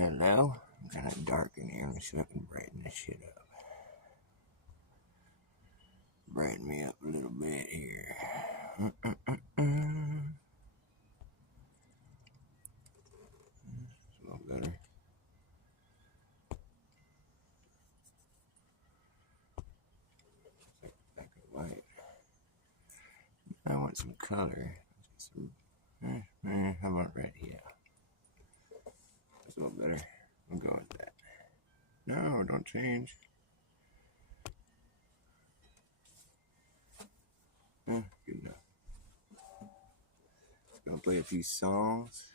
Hello. I'm kind of dark in here. Let me see if I can brighten this shit up. Brighten me up a little bit here. It's a little better. Black and white. I want some color. How about red? Yeah. That's a little better. We'll go with that. No, don't change. Good enough. Gonna play a few songs.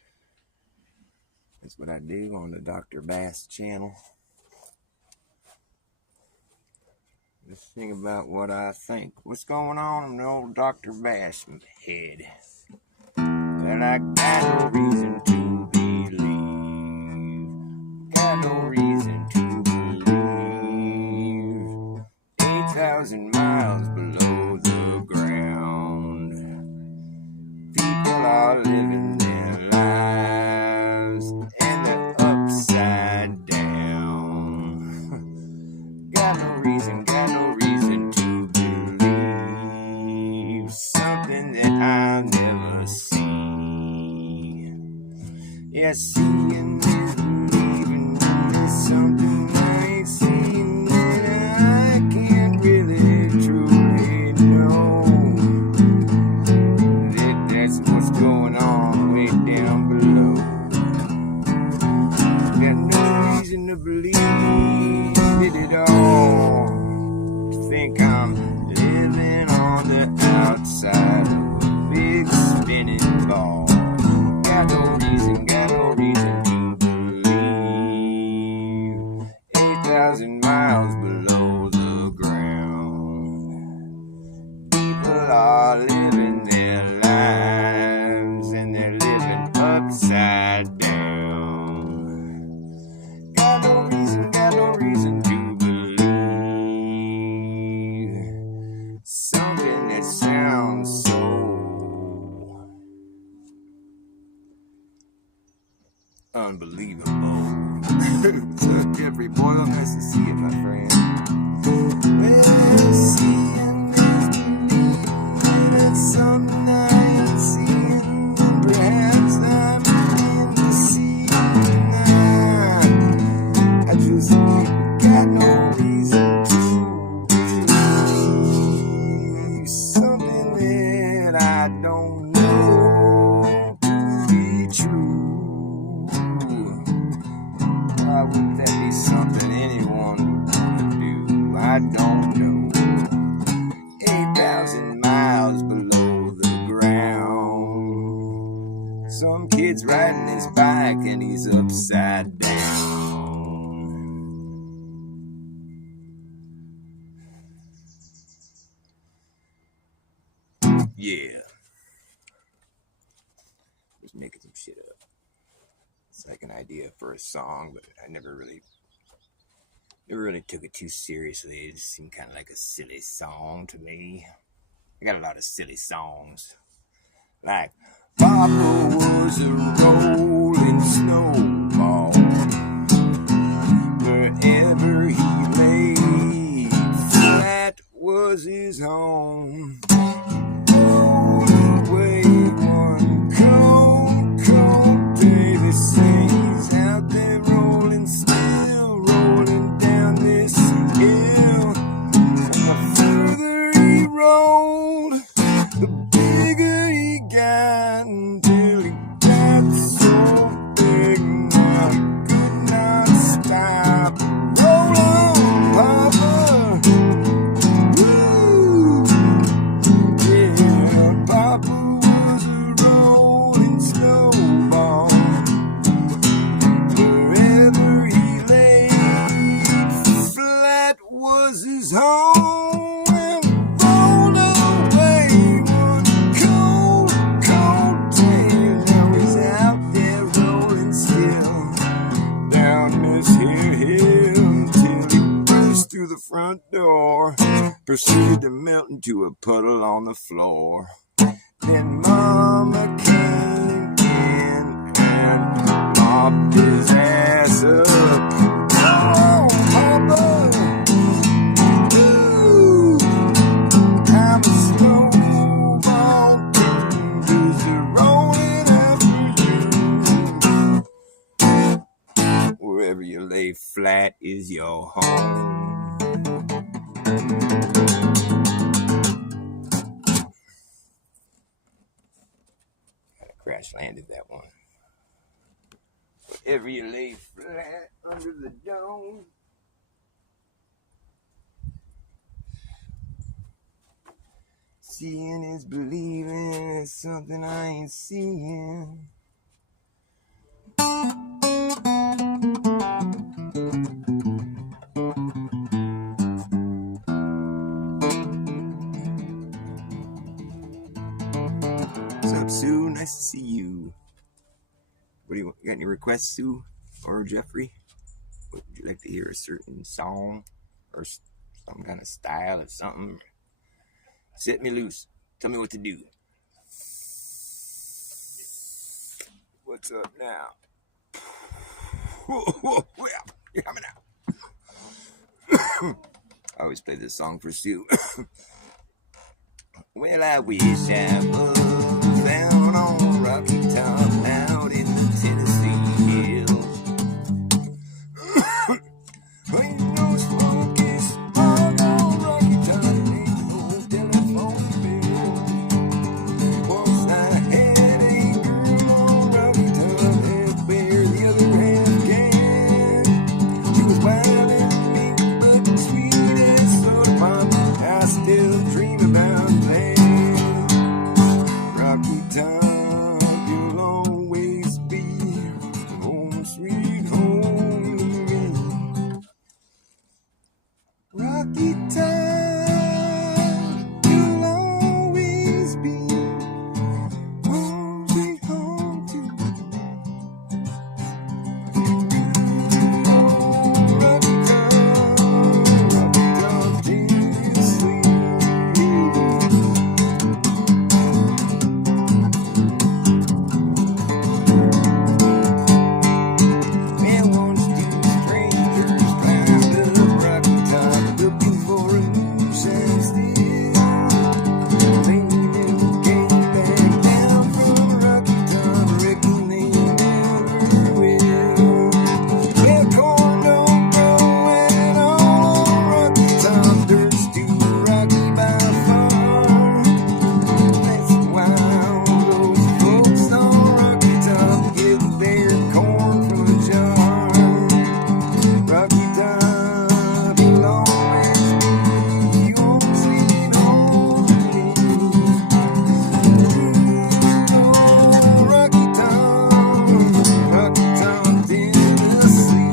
That's what I do on the Dr. Bass channel. Just think about what I think. What's going on in the old Dr. Bass head? Well, I got no reason to believe. Got no reason to believe. 8,000 miles below the ground, people are living their lives and they're upside down. Got no reason to believe something that I never see. Yeah, seeing is believing. There's something I ain't seen that I can't really truly know. That's what's going on way down below. Got no reason to believe it at all. To think I'm living on the outside of a big spinning ball. Got no reason to believe. 8,000 miles below the ground, people are living their lives and they're living upside down. Got no reason to believe something that sounds so unbelievable. Every boy, nice to see you, my friend. Well, seeing is believing. It's something I ain't seen, and perhaps I'm in the sea tonight. I just got no reason to believe something that I don't know to be true. Why would that be something anyone would want to do? I don't know. 8,000 miles below the ground, some kid's riding his bike and he's upside down. Yeah. Just making some shit up. It's like an idea for a song, but I never really took it too seriously. It just seemed kind of like a silly song to me. I got a lot of silly songs. Like, Papa was a rolling snowball. Wherever he laid, flat was his home. Rolled away one cold day. They say he's out there rolling still, rolling down this hill. And the further he rolled, the bigger he got, until he got so big now he could not stop. Roll on, Papa. Woo! Yeah, Papa was a rolling snowball. Wherever he laid, flat was his home. And rolled away one cold day. Now he's out there rolling still down this here hill till he burst through the front door, proceeded to melt into a puddle on the floor. Then Mama came in and mopped his ass lay flat is your home. Crash landed that one. Wherever you lay flat under the dome. Seeing is believing, it's something I ain't seeing. What's up, Sue? Nice to see you. What do you want? You got any requests, Sue or Jeffrey? Would you like to hear a certain song or some kind of style or something? Set me loose. Tell me what to do. What's up now? Whoa, you're coming out. I always play this song for Sue. Well, I wish I was down on Rocky Top out in the Tennessee hills. Ain't no smoky smog on Rocky Top, ain't no telephone bill. Once I had a girl on Rocky Top, half bear, the other half can. She was wild and mean, but sweet as soda pop. I still dream about that. Rocky Top, you'll always be home, sweet home to me. Rocky Top, you'll always be home, sweet home to me. Rocky Top, Tennessee. And once two strangers climbed up Rocky Top, looking for a moose and steel. Thinking they came back down from Rocky Top, reckon they never will. Well, corn don't grow at all on Rocky Top, dirt's too rocky by far. That's why all those folks on Rocky Top get their corn from a jar. Rocky Top will always be your sweet home to me. Rocky Top, Tennessee.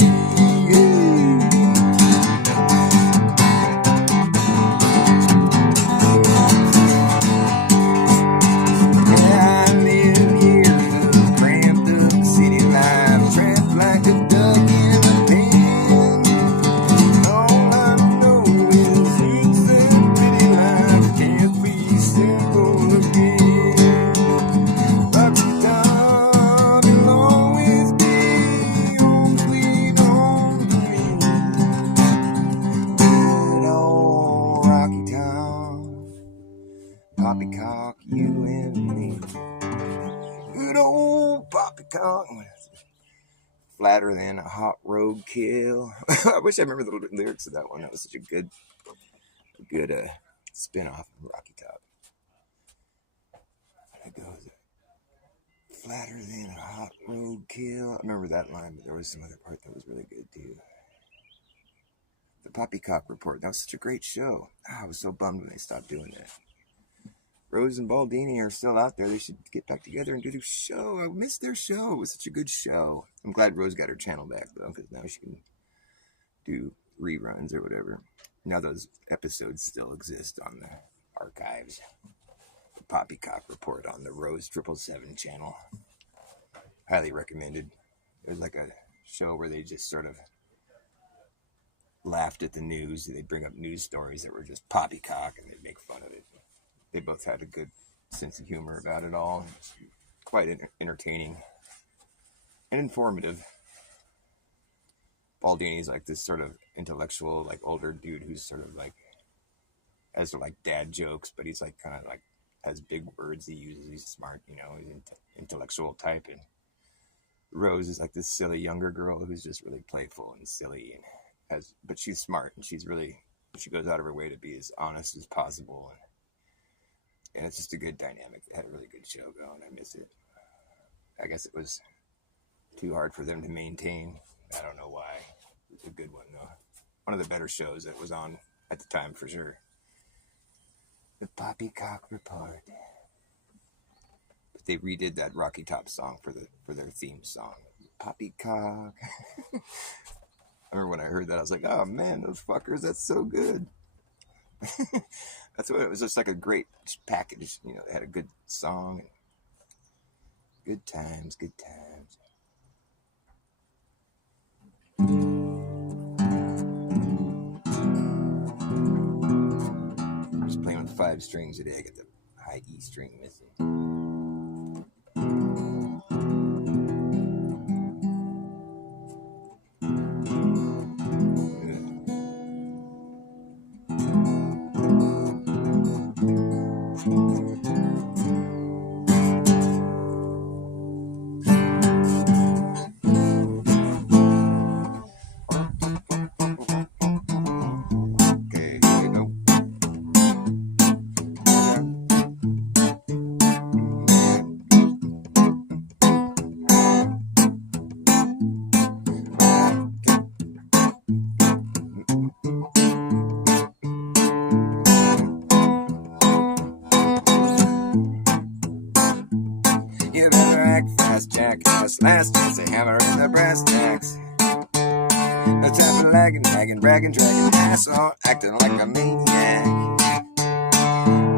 Yeah, I live here, cramped up city life, trapped like a duck in a pen. All I know is it's a pretty life, can't be simple again. Rocky Top will always be home, sweet home to me. Good old Rocky Top, poppycock, you and me. Good old poppycock. Flatter than a hot roadkill. I wish I remember the lyrics of that one. That was such a good spin-off of Rocky Top. It goes, flatter than a hot roadkill. I remember that line, but there was some other part that was really good too. The Poppycock Report. That was such a great show. I was so bummed when they stopped doing that. Rose and Baldini are still out there. They should get back together and do the show. I missed their show. It was such a good show. I'm glad Rose got her channel back, though, because now she can do reruns or whatever. Now those episodes still exist on the archives. The Poppycock Report on the Rose 777 channel. Highly recommended. It was like a show where they just sort of laughed at the news. They'd bring up news stories that were just poppycock, and they'd make fun of it. They both had a good sense of humor about it all. It was quite entertaining and informative. Baldini's like this sort of intellectual, like older dude who's sort of like has like dad jokes, but he's like kind of like has big words he uses. He's smart, you know, he's intellectual type, and Rose is like this silly younger girl who's just really playful and silly but she's smart and she goes out of her way to be as honest as possible. And it's just a good dynamic. They had a really good show going. I miss it. I guess it was too hard for them to maintain. I don't know why. It's a good one though. One of the better shows that was on at the time for sure. The Poppycock Report. But they redid that Rocky Top song for their theme song. Poppycock. I remember when I heard that, I was like, oh man, those fuckers, that's so good. That's what it was, just like a great package. You know, they had a good song. And good times, good times. I'm just playing with 5 strings today. I got the high E string missing. Last chance to hammer in the brass tacks. No time for lagging, nagging, bragging, dragging ass on, acting like a maniac.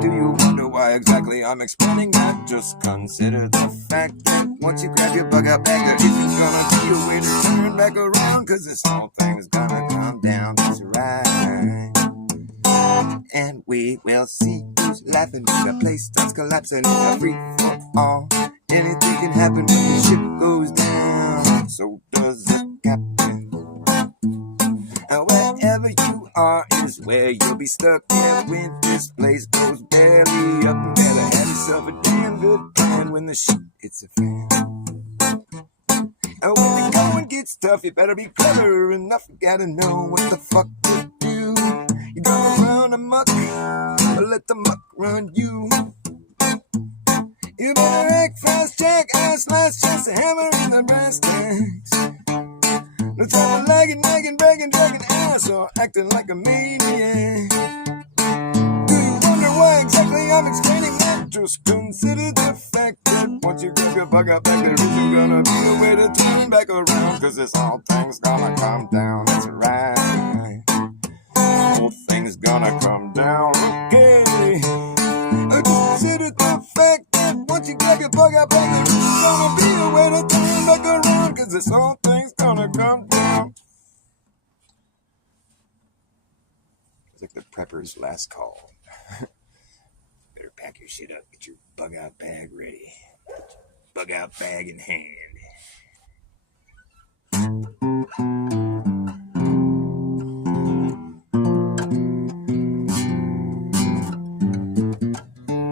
Do you wonder why exactly I'm explaining that? Just consider the fact that once you grab your bug out bag, there isn't gonna be a way to turn back around, cause this whole thing's gonna come down. That's right. And we will see who's laughing when the place starts collapsing in a free for all. Anything can happen when the ship goes down. So does it, Captain. And wherever you are is where you'll be stuck. And when this place goes barely up, you better have yourself a damn good plan when the shit hits a fan. And when the going gets tough, you better be clever enough. You gotta know what the fuck to do. You gonna run amok, or let the muck run you. You better act fast, jackass, last chance to hammer in the brass tacks. No time for lagging, nagging, bragging, dragging ass, or acting like a maniac. Do you wonder why exactly I'm explaining that? Just consider the fact that once you grab your bug out back, there isn't gonna be a way to turn back around, cause this whole thing's gonna come down. That's right. The whole thing's gonna come down. Okay. Just consider the fact that once you grab your bug out back, there isn't gonna be a way to turn back around, cause this whole thing's gonna come down. It's like the prepper's last call. Better pack your shit up, get your bug out bag ready. Bug out bag in hand.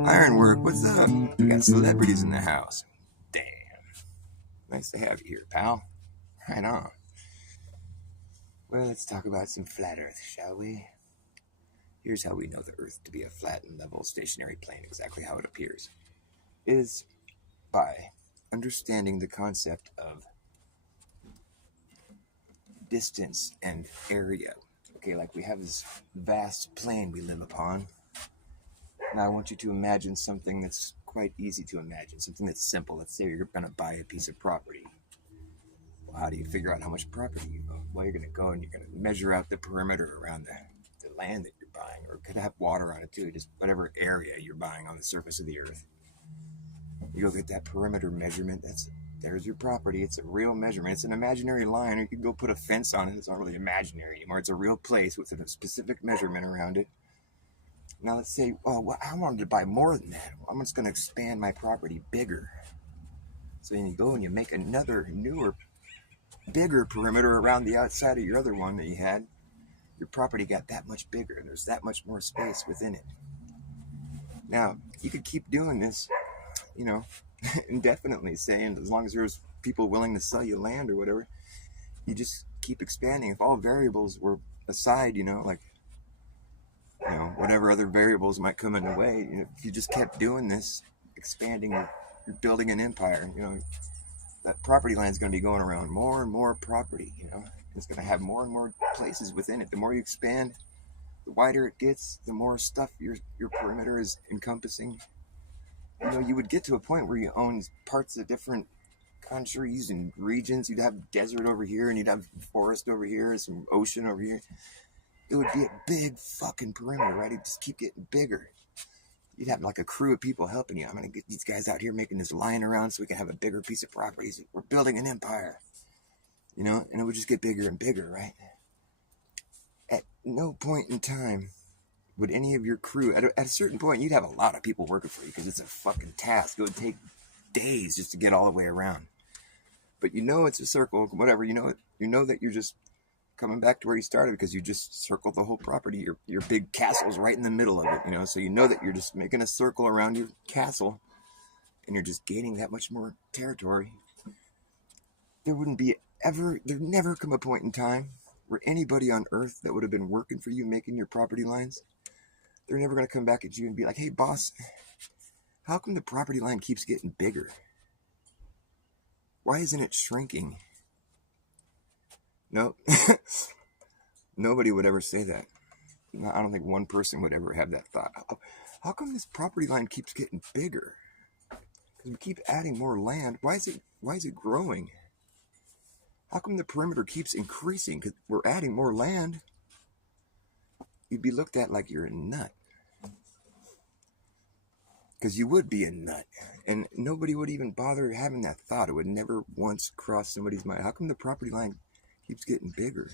Ironwork, what's up? We got celebrities in the house. Damn. Nice to have you here, pal. Right on. Well, let's talk about some flat Earth, shall we? Here's how we know the Earth to be a flat and level stationary plane, exactly how it appears. Is by understanding the concept of distance and area. Okay, like we have this vast plane we live upon. Now I want you to imagine something that's quite easy to imagine, something that's simple. Let's say you're going to buy a piece of property. Well, how do you figure out how much property you own? Well, you're going to go and you're going to measure out the perimeter around the land that you're buying, or it could have water on it too, just whatever area you're buying on the surface of the Earth. You go get that perimeter measurement, there's your property. It's a real measurement. It's an imaginary line, or you can go put a fence on it. It's not really imaginary anymore. It's a real place with a specific measurement around it. Now let's say, well, I wanted to buy more than that. Well, I'm just going to expand my property bigger. So then you go and you make another newer, bigger perimeter around the outside of your other one that you had. Your property got that much bigger. There's that much more space within it. Now, you could keep doing this, indefinitely, saying as long as there's people willing to sell you land or whatever, you just keep expanding. If all variables were aside, like, whatever other variables might come in the way, if you just kept doing this, expanding, you're building an empire, that property land is going to be going around more and more property, it's going to have more and more places within it. The more you expand, the wider it gets, the more stuff your perimeter is encompassing. You would get to a point where you own parts of different countries and regions. You'd have desert over here, and you'd have forest over here, and some ocean over here. It would be a big fucking perimeter, right? It'd just keep getting bigger. You'd have like a crew of people helping you. I'm going to get these guys out here making this line around so we can have a bigger piece of property. So we're building an empire, and it would just get bigger and bigger, right? At no point in time would any of your crew, at a certain point, you'd have a lot of people working for you because it's a fucking task. It would take days just to get all the way around. But it's a circle, whatever, you know that you're just coming back to where you started because you just circled the whole property. Your big castle's right in the middle of it, so that you're just making a circle around your castle and you're just gaining that much more territory. There'd never come a point in time where anybody on earth that would have been working for you making your property lines, they're never going to come back at you and be like, hey boss, how come the property line keeps getting bigger? Why isn't it shrinking? No, nobody would ever say that. No, I don't think one person would ever have that thought. How come this property line keeps getting bigger? Because we keep adding more land. Why is it growing? How come the perimeter keeps increasing? Because we're adding more land. You'd be looked at like you're a nut. Because you would be a nut. And nobody would even bother having that thought. It would never once cross somebody's mind. How come the property line keeps getting bigger?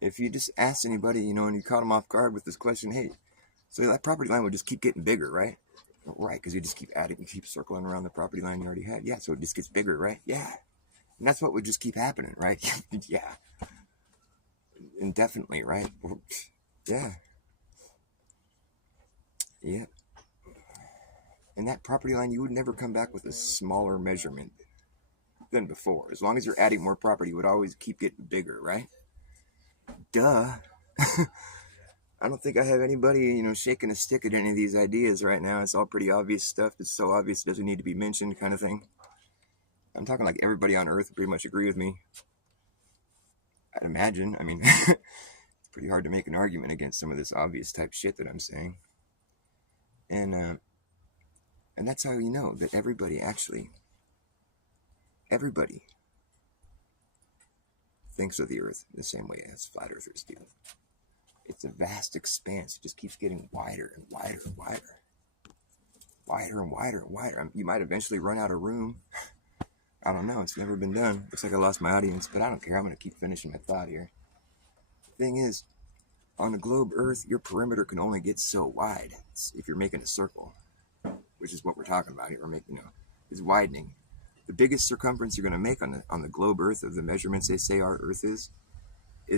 If you just asked anybody, and you caught them off guard with this question, hey, so that property line would just keep getting bigger, right? Right, because you just keep adding, you keep circling around the property line you already had. Yeah, so it just gets bigger, right? Yeah. And that's what would just keep happening, right? Yeah. Indefinitely, right? Yeah. Yeah. And that property line, you would never come back with a smaller measurement than before. As long as you're adding more property, it would always keep getting bigger, right? Duh. I don't think I have anybody, shaking a stick at any of these ideas right now. It's all pretty obvious stuff. It's so obvious it doesn't need to be mentioned, kind of thing. I'm talking like everybody on Earth would pretty much agree with me. I'd imagine. I mean, it's pretty hard to make an argument against some of this obvious type shit that I'm saying. And that's how you know that everybody thinks of the Earth the same way as flat earthers do. It's a vast expanse. It just keeps getting wider and wider and wider. Wider and wider and wider. You might eventually run out of room. I don't know. It's never been done. Looks like I lost my audience, but I don't care. I'm going to keep finishing my thought here. The thing is, on the globe Earth, your perimeter can only get so wide if you're making a circle, which is what we're talking about here. We're making, is widening. The biggest circumference you're going to make on the globe Earth of the measurements they say our Earth is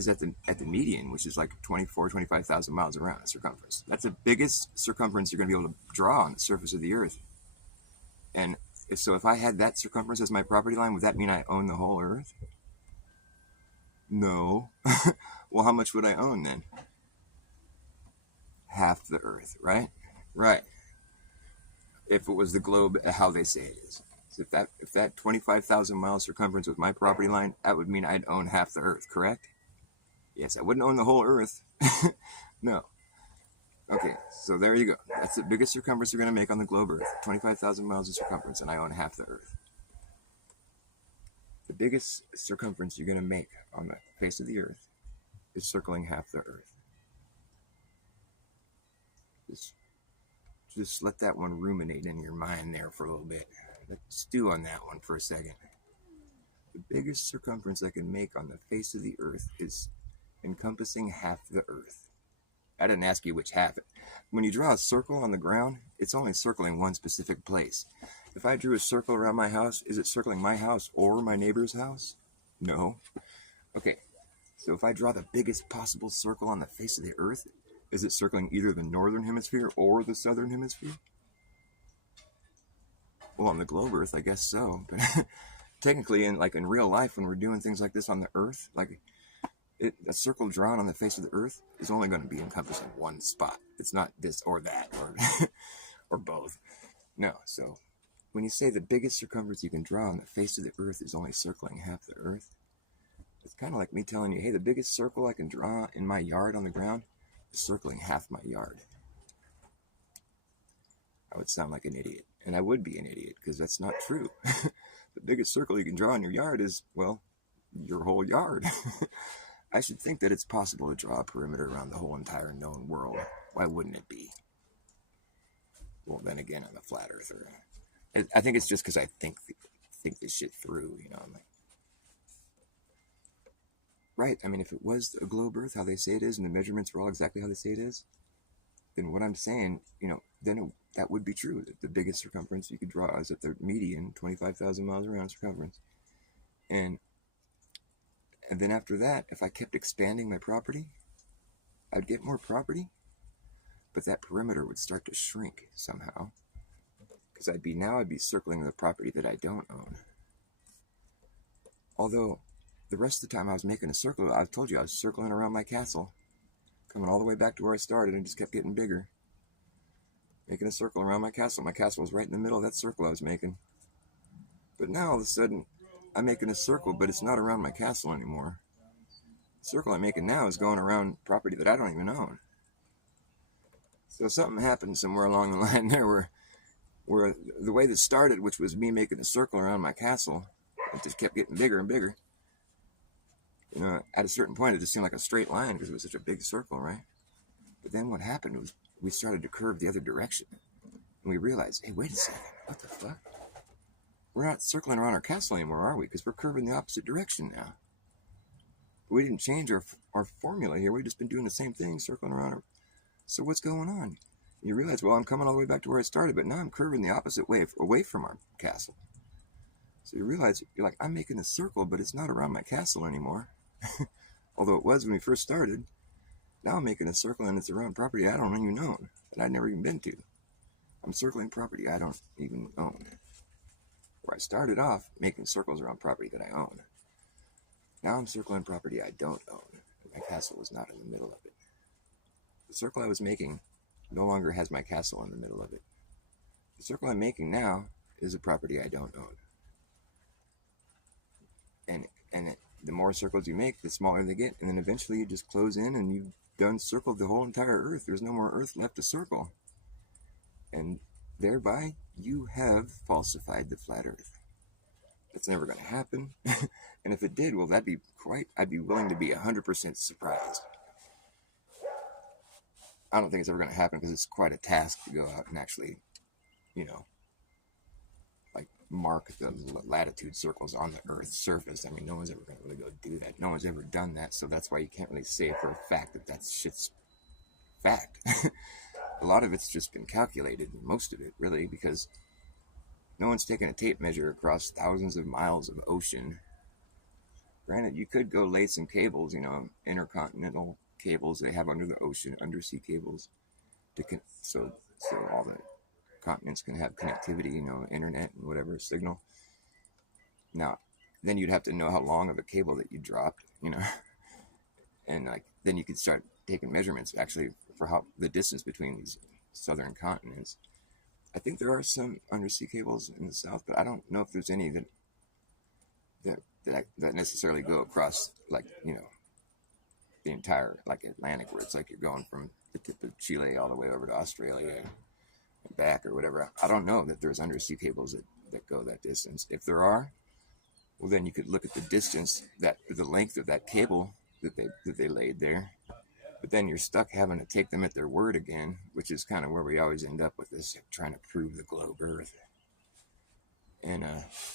at the median, which is like 25,000 miles around circumference. That's the biggest circumference you're going to be able to draw on the surface of the Earth. And if I had that circumference as my property line, would that mean I own the whole Earth? No. Well, how much would I own then? Half the Earth, right? Right. If it was the globe, how they say it is. So if that 25,000 mile circumference was my property line, that would mean I'd own half the Earth, correct? Yes, I wouldn't own the whole Earth. No. Okay, so there you go. That's the biggest circumference you're going to make on the globe Earth. 25,000 miles of circumference, and I own half the Earth. The biggest circumference you're going to make on the face of the Earth is circling half the Earth. Just let that one ruminate in your mind there for a little bit. Let's stew on that one for a second. The biggest circumference I can make on the face of the Earth is encompassing half the Earth. I didn't ask you which half. When you draw a circle on the ground, it's only circling one specific place. If I drew a circle around my house, is it circling my house or my neighbor's house? No. Okay, so if I draw the biggest possible circle on the face of the Earth, is it circling either the northern hemisphere or the southern hemisphere? Well, on the globe Earth, I guess so. But technically, in real life, when we're doing things like this on the Earth, a circle drawn on the face of the Earth is only going to be encompassing one spot. It's not this or that or or both. No. So when you say the biggest circumference you can draw on the face of the Earth is only circling half the Earth, it's kind of like me telling you, hey, the biggest circle I can draw in my yard on the ground is circling half my yard. I would sound like an idiot, and I would be an idiot because that's not true. The biggest circle you can draw in your yard is, well, your whole yard. I should think that it's possible to draw a perimeter around the whole entire known world. Why wouldn't it be? Well, then again, I'm a flat earther. I think it's just because I think this shit through, you know. I'm like, right, I mean, if it was a globe Earth, how they say it is, and the measurements were all exactly how they say it is, then what I'm saying, you know, that would be true. That the biggest circumference you could draw is at the median, 25,000 miles around circumference. And then after that, if I kept expanding my property, I'd get more property, but that perimeter would start to shrink somehow. Because I'd be circling the property that I don't own. Although, the rest of the time I was making a circle, I told you I was circling around my castle, coming all the way back to where I started and just kept getting bigger. Making a circle around my castle. My castle was right in the middle of that circle I was making. But now all of a sudden, I'm making a circle, but it's not around my castle anymore. The circle I'm making now is going around property that I don't even own. So something happened somewhere along the line there where the way that started, which was me making a circle around my castle, it just kept getting bigger and bigger. You know, at a certain point, it just seemed like a straight line because it was such a big circle, right? But then what happened was we started to curve the other direction. And we realized, hey, wait a second, what the fuck? We're not circling around our castle anymore, are we? Because we're curving the opposite direction now. But we didn't change our formula here. We've just been doing the same thing, circling around. So what's going on? You realize, well, I'm coming all the way back to where I started, but now I'm curving the opposite way, away from our castle. So you realize, you're like, I'm making a circle, but it's not around my castle anymore. Although it was when we first started. Now I'm making a circle and it's around property I don't even own, that I've never even been to. I'm circling property I don't even own. Where I started off making circles around property that I own. Now I'm circling property I don't own. My castle was not in the middle of it. The circle I was making no longer has my castle in the middle of it. The circle I'm making now is a property I don't own. The more circles you make, the smaller they get, and then eventually you just close in and you've done circled the whole entire Earth. There's no more Earth left to circle. And thereby, you have falsified the flat Earth. That's never going to happen. And if it did, well, I'd be willing to be 100% surprised. I don't think it's ever going to happen because it's quite a task to go out and actually, you know, like mark the latitude circles on the Earth's surface. I mean, no one's ever going to really go do that. No one's ever done that, so that's why you can't really say for a fact that that shit's fact. A lot of it's just been calculated, most of it, really, because no one's taken a tape measure across thousands of miles of ocean. Granted, you could go lay some cables, you know, intercontinental cables they have under the ocean, undersea cables, so all the continents can have connectivity, you know, internet and whatever signal. Now, then you'd have to know how long of a cable that you dropped, you know, and then you could start taking measurements actually for how the distance between these southern continents. I think there are some undersea cables in the south, but I don't know if there's any that necessarily go across, like, you know, the entire, like, Atlantic, where it's like you're going from the tip of Chile all the way over to Australia and back or whatever. I don't know that there's undersea cables that go that distance. If there are, well, then you could look at the distance, the length of that cable that they laid there. But then you're stuck having to take them at their word again, which is kind of where we always end up with this, trying to prove the globe Earth. And,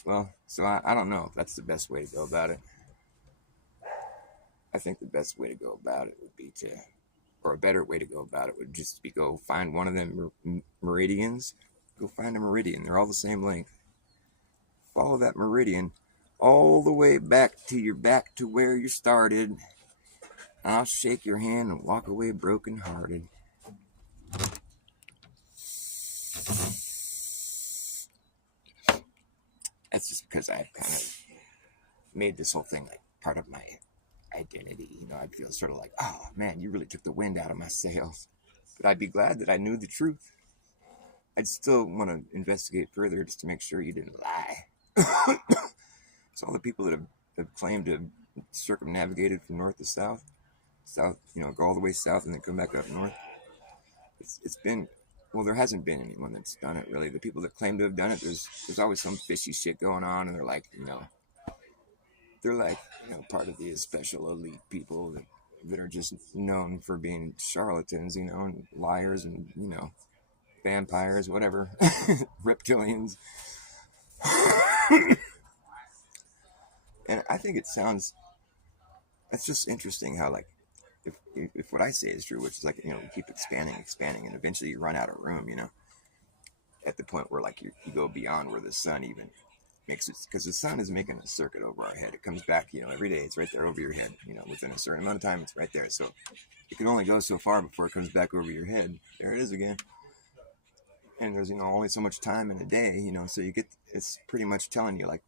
well, so I don't know if that's the best way to go about it. I think the best way to go about it would be or a better way to go about it would just be go find one of them meridians. Go find a meridian. They're all the same length. Follow that meridian all the way back to where you started. I'll shake your hand and walk away broken-hearted. That's just because I've kind of made this whole thing like part of my identity. You know, I'd feel sort of like, oh man, you really took the wind out of my sails. But I'd be glad that I knew the truth. I'd still want to investigate further just to make sure you didn't lie. So all the people that have claimed to have circumnavigated from north to south, you know, go all the way south and then come back up north. It's been, well, there hasn't been anyone that's done it really. The people that claim to have done it, there's always some fishy shit going on, and they're like, you know, part of the special elite people that are just known for being charlatans, you know, and liars and, you know, vampires, whatever, reptilians. And I think it's just interesting how, like, if what I say is true, which is like, you know, keep expanding, and eventually you run out of room, you know, at the point where like you go beyond where the sun even makes it, because the sun is making a circuit over our head. It comes back, you know, every day. It's right there over your head, you know, within a certain amount of time, it's right there. So it can only go so far before it comes back over your head. There it is again. And there's, you know, only so much time in a day, you know, so it's pretty much telling you like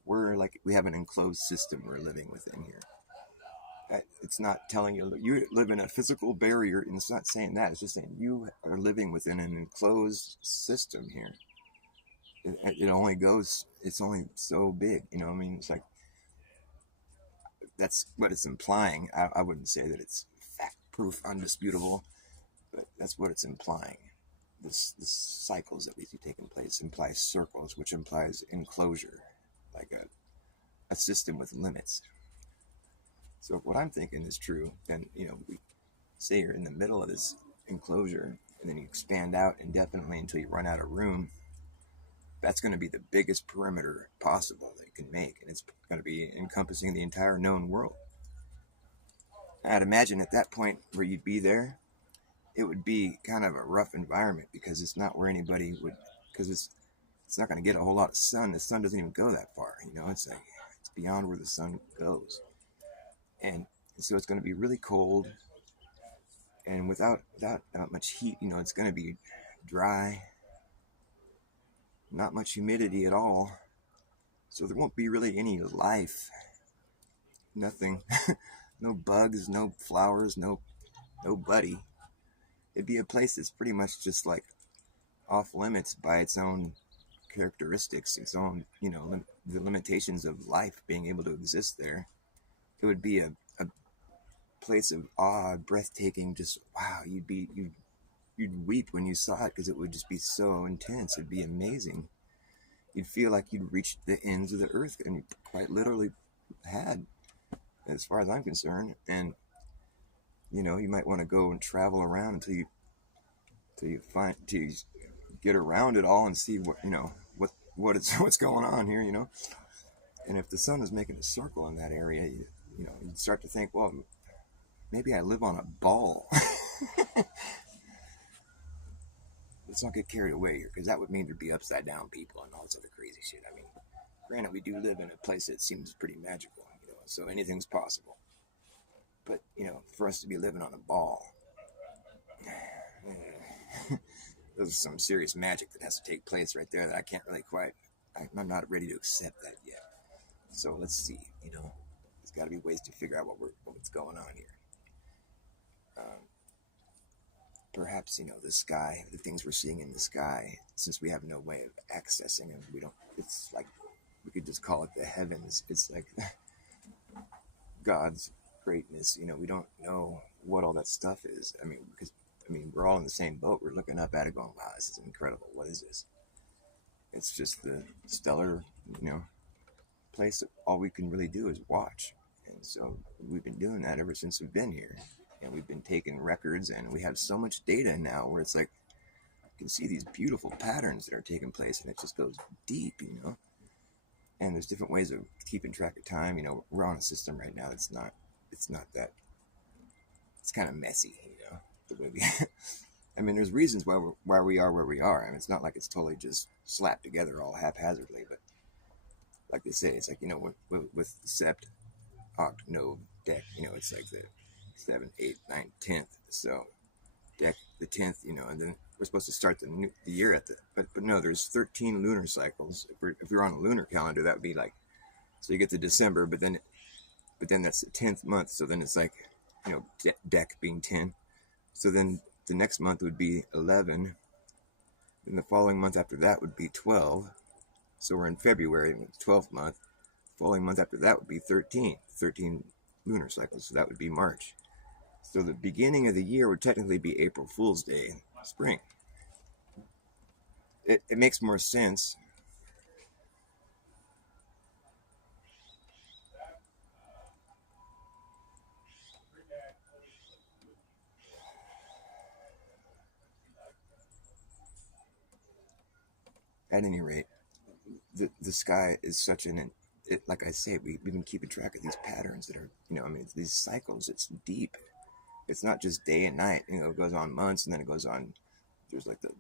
we have an enclosed system we're living within here. It's not telling you live in a physical barrier, and it's not saying that. It's just saying you are living within an enclosed system here. It only goes, it's only so big, you know. I mean, it's like, that's what it's implying. I wouldn't say that it's fact proof, undisputable, but that's what it's implying. This cycles that we see taking place implies circles, which implies enclosure, like a system with limits. So if what I'm thinking is true, then, you know, we say you're in the middle of this enclosure, and then you expand out indefinitely until you run out of room. That's going to be the biggest perimeter possible that you can make, and it's going to be encompassing the entire known world. I'd imagine at that point where you'd be there, it would be kind of a rough environment, because it's not where anybody would, because it's not going to get a whole lot of sun. The sun doesn't even go that far, you know. It's like, it's beyond where the sun goes. And so it's going to be really cold, and without much heat, you know, it's going to be dry, not much humidity at all. So there won't be really any life, nothing, no bugs, no flowers, nobody. It'd be a place that's pretty much just like off limits by its own characteristics, its own, you know, the limitations of life being able to exist there. It would be a place of awe, breathtaking, just wow. You'd weep when you saw it, because it would just be so intense. It'd be amazing. You'd feel like you'd reached the ends of the earth, and you quite literally had, as far as I'm concerned. And you know, you might want to go and travel around until you get around it all and see what, you know, what's going on here, you know. And if the sun is making a circle in that area, you know, you'd start to think, well, maybe I live on a ball. Let's not get carried away here, because that would mean there'd be upside down people and all this other crazy shit. I mean, granted, we do live in a place that seems pretty magical, you know, so anything's possible. But, you know, for us to be living on a ball, there's some serious magic that has to take place right there that I can't really I'm not ready to accept that yet. So let's see, you know, there's got to be ways to figure out what's going on here. Perhaps, you know, the sky, the things we're seeing in the sky, since we have no way of accessing them, it's like, we could just call it the heavens. It's like God's greatness, you know. We don't know what all that stuff is. I mean, because, we're all in the same boat. We're looking up at it going, wow, this is incredible. What is this? It's just the stellar, you know, place that all we can really do is watch. And so we've been doing that ever since we've been here. And we've been taking records, and we have so much data now where it's like, you can see these beautiful patterns that are taking place, and it just goes deep, you know. And there's different ways of keeping track of time. You know, we're on a system right now that's not, it's kind of messy, you know, the way we, there's reasons why we are where we are. It's not like it's totally just slapped together all haphazardly, but like they say, it's like, you know, with the sept, oct, nove, dec, you know, it's like the 7th, 8th, 9th, 10th. So dec, the 10th, you know, and then we're supposed to start the year at but no, there's 13 lunar cycles. If you're on a lunar calendar, that would be like, so you get to December, but then that's the 10th month. So then it's like, Dec being 10. So then the next month would be 11. Then the following month after that would be 12. So we're in February, 12th month. The following month after that would be 13 lunar cycles. So that would be March. So the beginning of the year would technically be April Fool's Day, spring. It makes more sense. At any rate, the sky is such like I say, we've been keeping track of these patterns that are, these cycles. It's deep. It's not just day and night. It goes on months, and then it goes on. There's like the,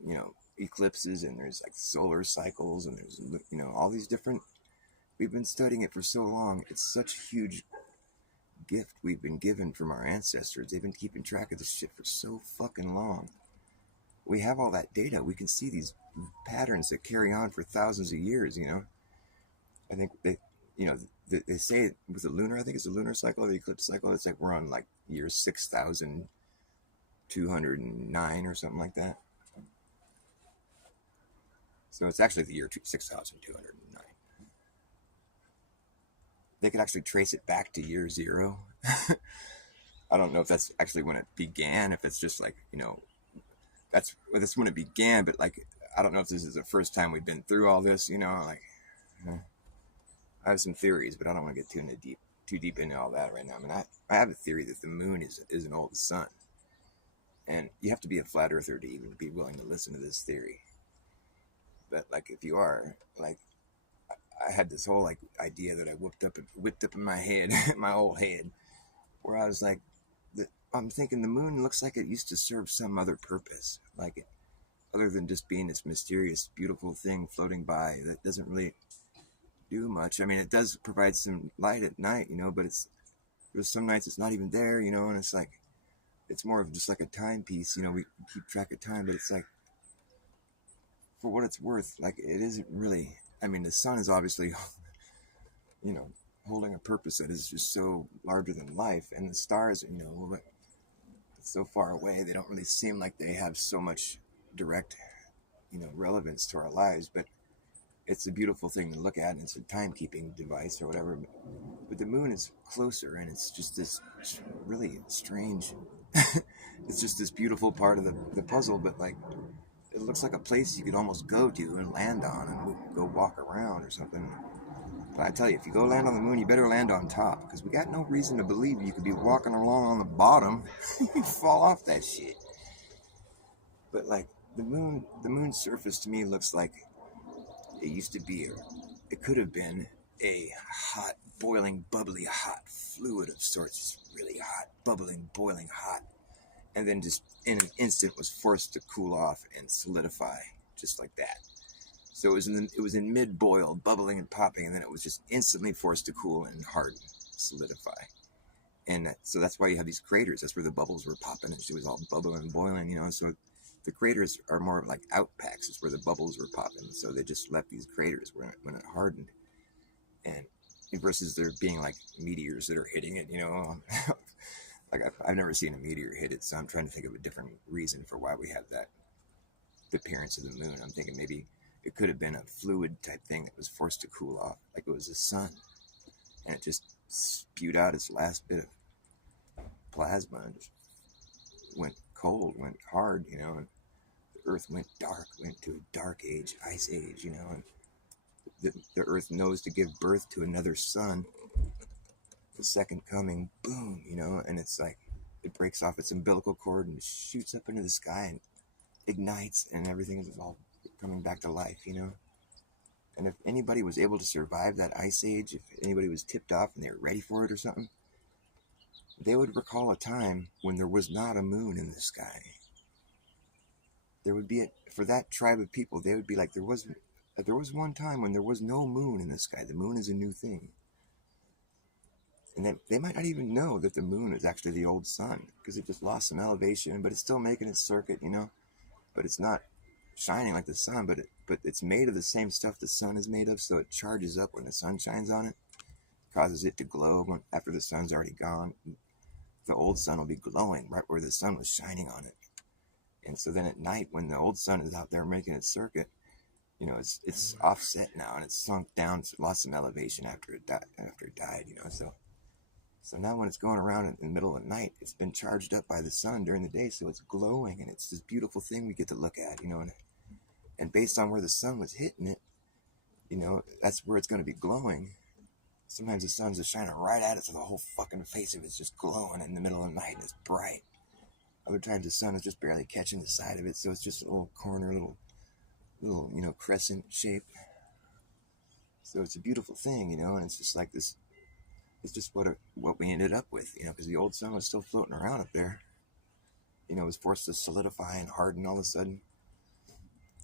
eclipses, and there's like solar cycles, and there's, all these different. We've been studying it for so long. It's such a huge gift we've been given from our ancestors. They've been keeping track of this shit for so fucking long. We have all that data. We can see these patterns that carry on for thousands of years. I think they say with the lunar, I think it's the lunar cycle or the eclipse cycle, it's like we're on like year 6,209 or something like that. So it's actually the year 6,209. They could actually trace it back to year 0. I don't know if that's actually when it began, if it's just like, that's when it began, but like, I don't know if this is the first time we've been through all this, like, I have some theories, but I don't want to get too deep into all that right now. I mean, I have a theory that the moon is an old sun, and you have to be a flat earther to even be willing to listen to this theory. But like, if you are, like, I had this whole like idea that I whipped up in my head, my old head, where I was like, I'm thinking the moon looks like it used to serve some other purpose, like other than just being this mysterious, beautiful thing floating by that doesn't really do much. I mean, it does provide some light at night, but there's some nights it's not even there, and it's like, it's more of just like a timepiece, we keep track of time, but it's like, for what it's worth, like, it isn't really, I mean, the sun is obviously, holding a purpose that is just so larger than life, and the stars, so far away, they don't really seem like they have so much direct, relevance to our lives, but it's a beautiful thing to look at, and it's a timekeeping device or whatever. But the moon is closer, and it's just this really strange, it's just this beautiful part of the puzzle, but like, it looks like a place you could almost go to and land on and go walk around or something. But I tell you, if you go land on the moon, you better land on top, because we got no reason to believe you could be walking along on the bottom. You fall off that shit. But like, the moon's surface to me looks like it used to be, it could have been a hot, boiling, bubbly, hot fluid of sorts, really hot, bubbling, boiling hot, and then just in an instant was forced to cool off and solidify, just like that. So it was in mid-boil, bubbling and popping, and then it was just instantly forced to cool and harden, solidify. And so that's why you have these craters. That's where the bubbles were popping, and it was all bubbling and boiling, So the craters are more like outpacks. It's where the bubbles were popping. So they just left these craters when it hardened. And versus there being like meteors that are hitting it, Like, I've never seen a meteor hit it, so I'm trying to think of a different reason for why we have the appearance of the moon. I'm thinking maybe it could have been a fluid type thing that was forced to cool off, like it was the sun, and it just spewed out its last bit of plasma and just went cold, went hard, and the earth went dark, went to a dark age, ice age, and the earth knows to give birth to another sun, the second coming, boom, and it's like, it breaks off its umbilical cord and shoots up into the sky and ignites, and everything is all coming back to life, And if anybody was able to survive that ice age, if anybody was tipped off and they were ready for it or something, they would recall a time when there was not a moon in the sky. There would be, for that tribe of people, they would be like, there was one time when there was no moon in the sky. The moon is a new thing. And they might not even know that the moon is actually the old sun, because it just lost some elevation, but it's still making its circuit, but it's not shining like the sun, but it's made of the same stuff the sun is made of, so it charges up when the sun shines on it, causes it to glow after the sun's already gone. The old sun will be glowing right where the sun was shining on it. And so then at night, when the old sun is out there making its circuit, you know, it's offset now, and it's sunk down, it's lost some elevation after it died, you know. So now when it's going around in the middle of the night, it's been charged up by the sun during the day, so it's glowing, and it's this beautiful thing we get to look at, you know. And based on where the sun was hitting it, you know, that's where it's going to be glowing. Sometimes the sun's just shining right at it, so the whole fucking face of it's just glowing in the middle of the night, and it's bright. Other times the sun is just barely catching the side of it, so it's just a little corner, little, you know, crescent shape. So it's a beautiful thing, you know, and it's just like this. It's just what we ended up with, you know, because the old sun was still floating around up there. You know, it was forced to solidify and harden all of a sudden.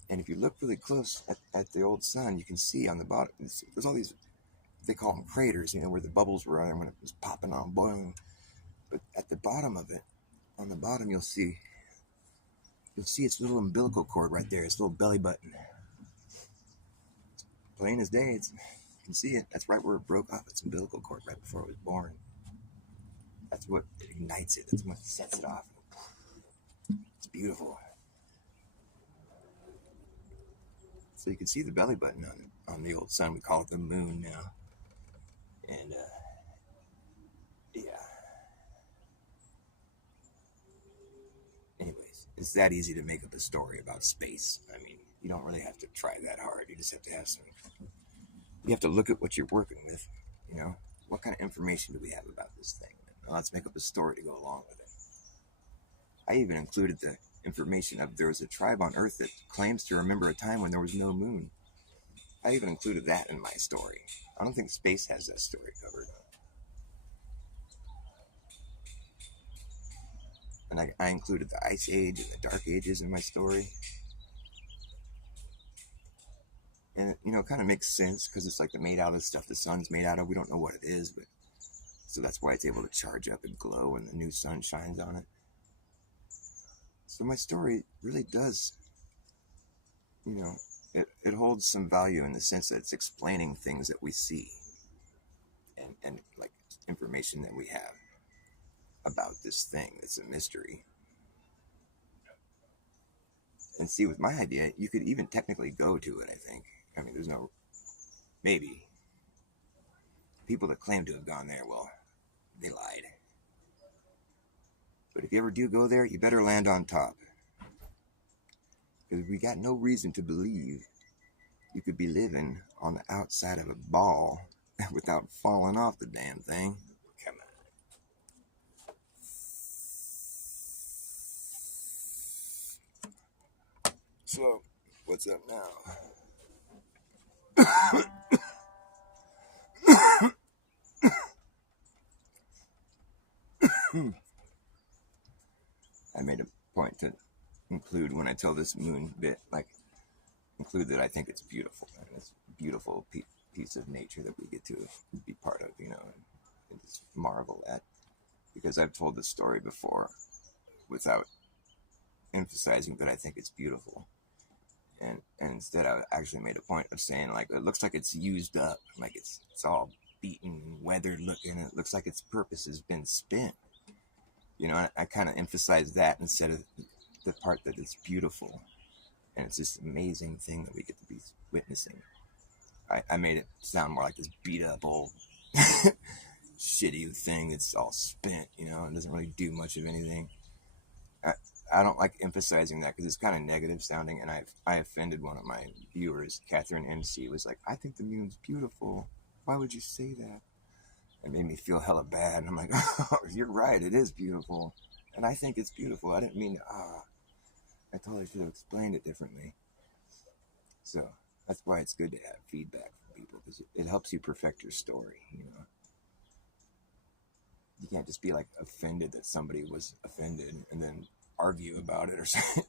And if you look really close at the old sun, you can see on the bottom, there's all these, they call them craters, you know, where the bubbles were when it was popping on, boiling. But at the bottom of it, on the bottom, you'll see its little umbilical cord right there, its little belly button. Plain as day, you can see it. That's right where it broke off its umbilical cord right before it was born. That's what ignites it. That's what sets it off. It's beautiful. So you can see the belly button on the old sun. We call it the moon now. And yeah. Anyways, it's that easy to make up a story about space. I mean, you don't really have to try that hard. You just have to have some. You have to look at what you're working with. You know, what kind of information do we have about this thing? Well, let's make up a story to go along with it. I even included the information of there was a tribe on Earth that claims to remember a time when there was no moon. I even included that in my story. I don't think space has that story covered. And I included the Ice Age and the Dark Ages in my story. And, you know, it kind of makes sense because it's like made out of stuff the sun's made out of. We don't know what it is, but so that's why it's able to charge up and glow when the new sun shines on it. So my story really does, you know, it holds some value in the sense that it's explaining things that we see and like information that we have about this thing that's a mystery. And see, with my idea, you could even technically go to it, I think. I mean, there's no, maybe. People that claim to have gone there, well, they lied. But if you ever do go there, you better land on top. Because we got no reason to believe you could be living on the outside of a ball without falling off the damn thing. Come on. So, what's up now? I made a point to include when I tell this moon bit, like, include that I think it's beautiful. And it's a beautiful piece of nature that we get to be part of, you know, and just marvel at. Because I've told this story before without emphasizing that I think it's beautiful. And instead I actually made a point of saying, like, it looks like it's used up, like it's all beaten, weathered looking. It looks like its purpose has been spent. You know, I kind of emphasize that instead of the part that it's beautiful. And it's this amazing thing that we get to be witnessing. I made it sound more like this beat up old shitty thing that's all spent, you know, and doesn't really do much of anything. I don't like emphasizing that because it's kind of negative sounding, and I offended one of my viewers, Catherine MC, was like, I think the moon's beautiful. Why would you say that? It made me feel hella bad, and I'm like, oh, you're right, it is beautiful. And I think it's beautiful. I didn't mean to, I totally should have explained it differently. So that's why it's good to have feedback from people, because it helps you perfect your story, you know. You can't just be like offended that somebody was offended and then argue about it or something.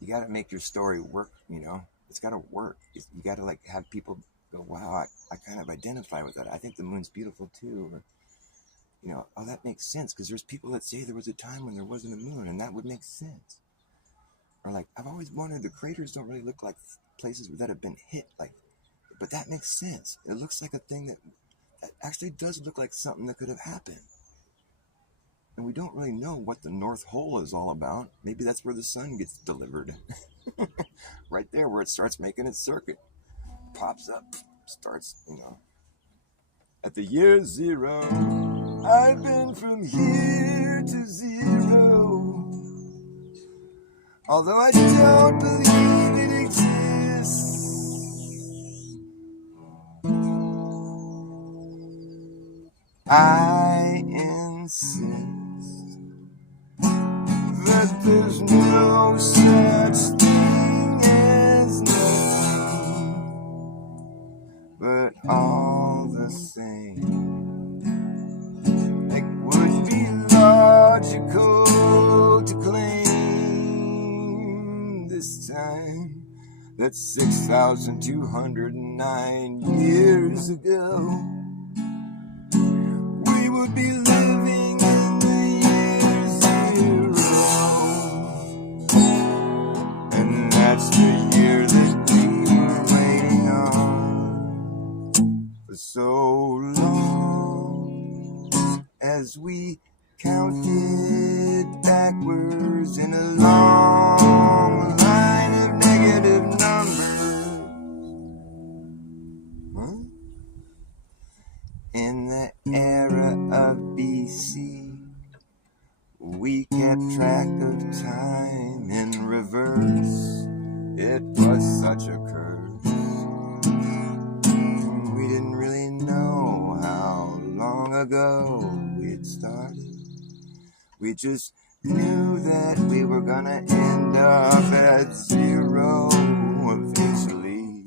You got to make your story work, you know. It's got to work. You got to like have people go, wow, I kind of identify with that. I think the moon's beautiful too. Or, you know, oh, that makes sense because there's people that say there was a time when there wasn't a moon, and that would make sense. Or like, I've always wondered, the craters don't really look like places that have been hit, like, but that makes sense. It looks like a thing that actually does look like something that could have happened. And we don't really know what the North Hole is all about. Maybe that's where the sun gets delivered. Right there where it starts making its circuit. Pops up, starts, At the year zero, I've been from here to zero. Although I don't believe it exists. I insist that there's no such thing as nothing, but all the same, it would be logical to claim this time that 6,209 years ago we would be living in the year zero, and that's the year that we were waiting on for so long, as we counted backwards in a long line of negative numbers. Huh? In the era of BC, we kept track of time in reverse. It was such a curse. We didn't really know how long ago we'd started. We just knew that we were gonna end up at zero eventually.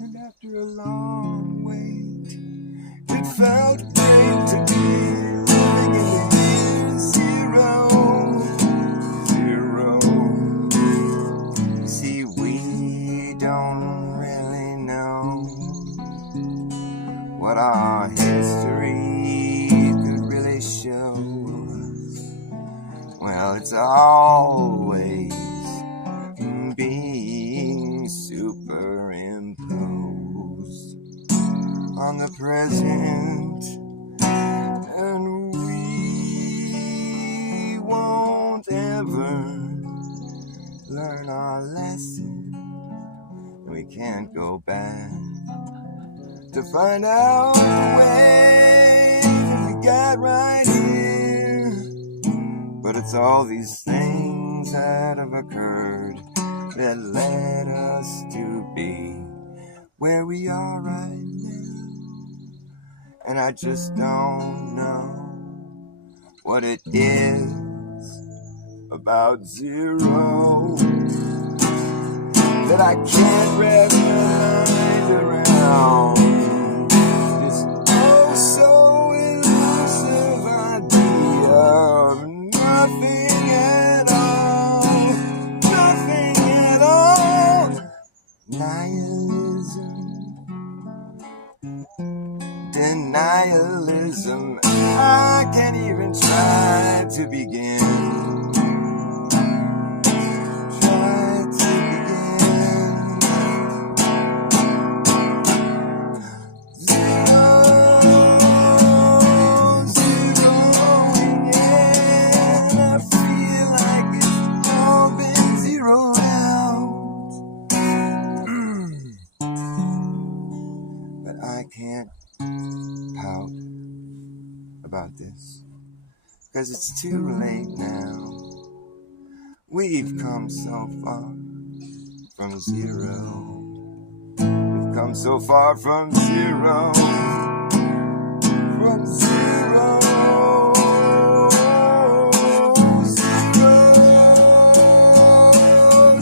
And after a long wait, it felt great to be living in the year zero. See, we don't really know what our history could really show us. Well, it's always being superimposed on the present, and we won't ever learn our lesson. We can't go back to find out the way that we got right here. But it's all these things that have occurred that led us to be where we are right now. And I just don't know what it is about zero that I can't wrap my mind around. This oh so elusive idea of nothing at all, nothing at all. Denialism, I can't even try to begin. About this, because it's too late now. We've come so far from zero. We've come so far from zero. From zero.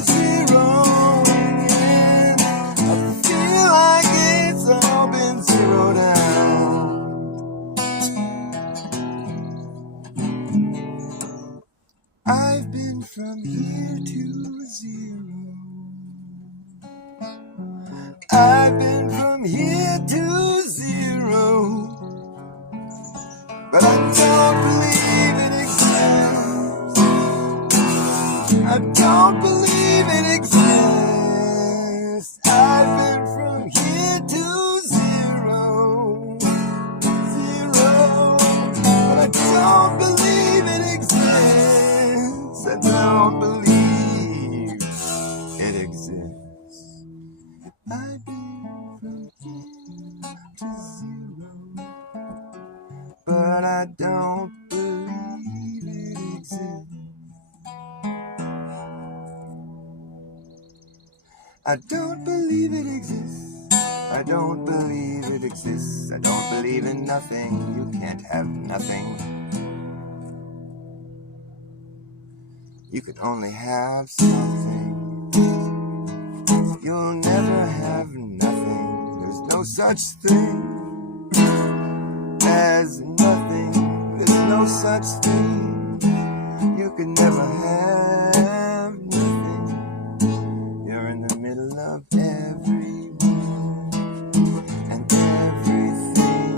Zero again. I feel like it's all been zeroed out. I've been from here to zero. I've been from here to zero. But I don't believe it exists. I but I don't believe it exists. I don't believe it exists. I don't believe it exists. I don't believe in nothing. You can't have nothing. You can only have something. You'll never have nothing. There's no such thing as nothing. There's no such thing. You can never have nothing. You're in the middle of everyone and everything.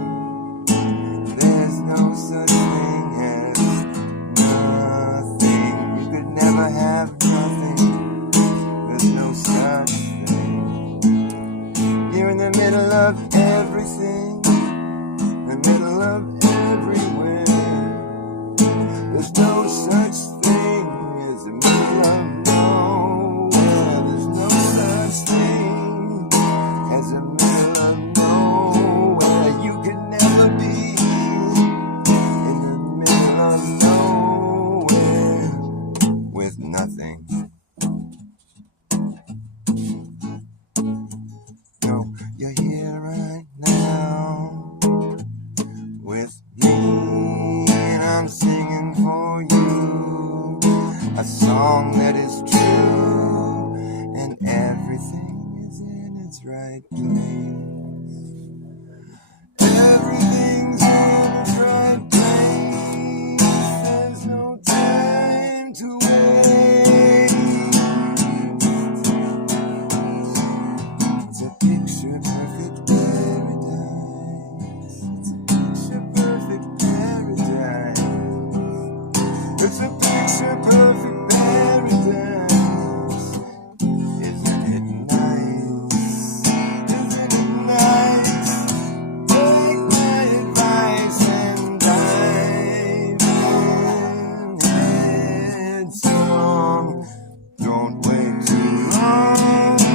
There's no such thing as nothing. You could never have nothing. There's no such thing. You're in the middle of everything, in the middle of everywhere. There's no such thing as the middle of nowhere. There's no such thing as the middle of nowhere. You can never be in the middle of nowhere with nothing. No, you're here right now with me, and I'm singing for you a song that is true, and everything is in its right place. Everything's in its right place. There's no time to wait. It's a picture perfect paradise. It's a picture perfect paradise. It's a picture perfect paradise. Isn't it nice? Isn't it nice? Take my advice and dive in headstrong. Don't wait too long.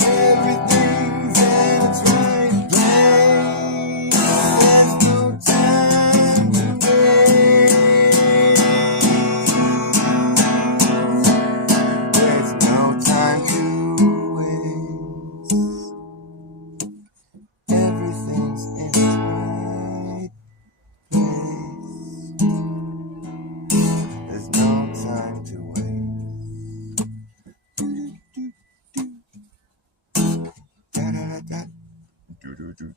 Everything's in its right place. There's no time to wait. There's no time to waste. Everything's in its right place. There's no time to waste. Da-da-da-da. Do-do-do.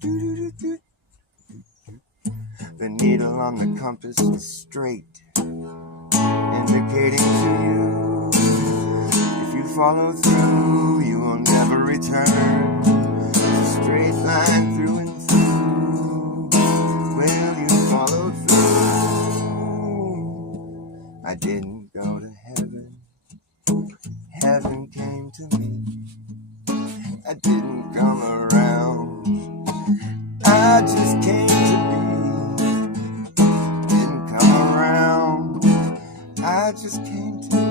Do-do-do-do. The needle on the compass is straight, indicating to you if you follow through, you will never return. It's a straight line through and through. Will you follow through? I didn't go to heaven. Heaven came to me. I didn't come around. I just came to be. Didn't come around. I just came to be.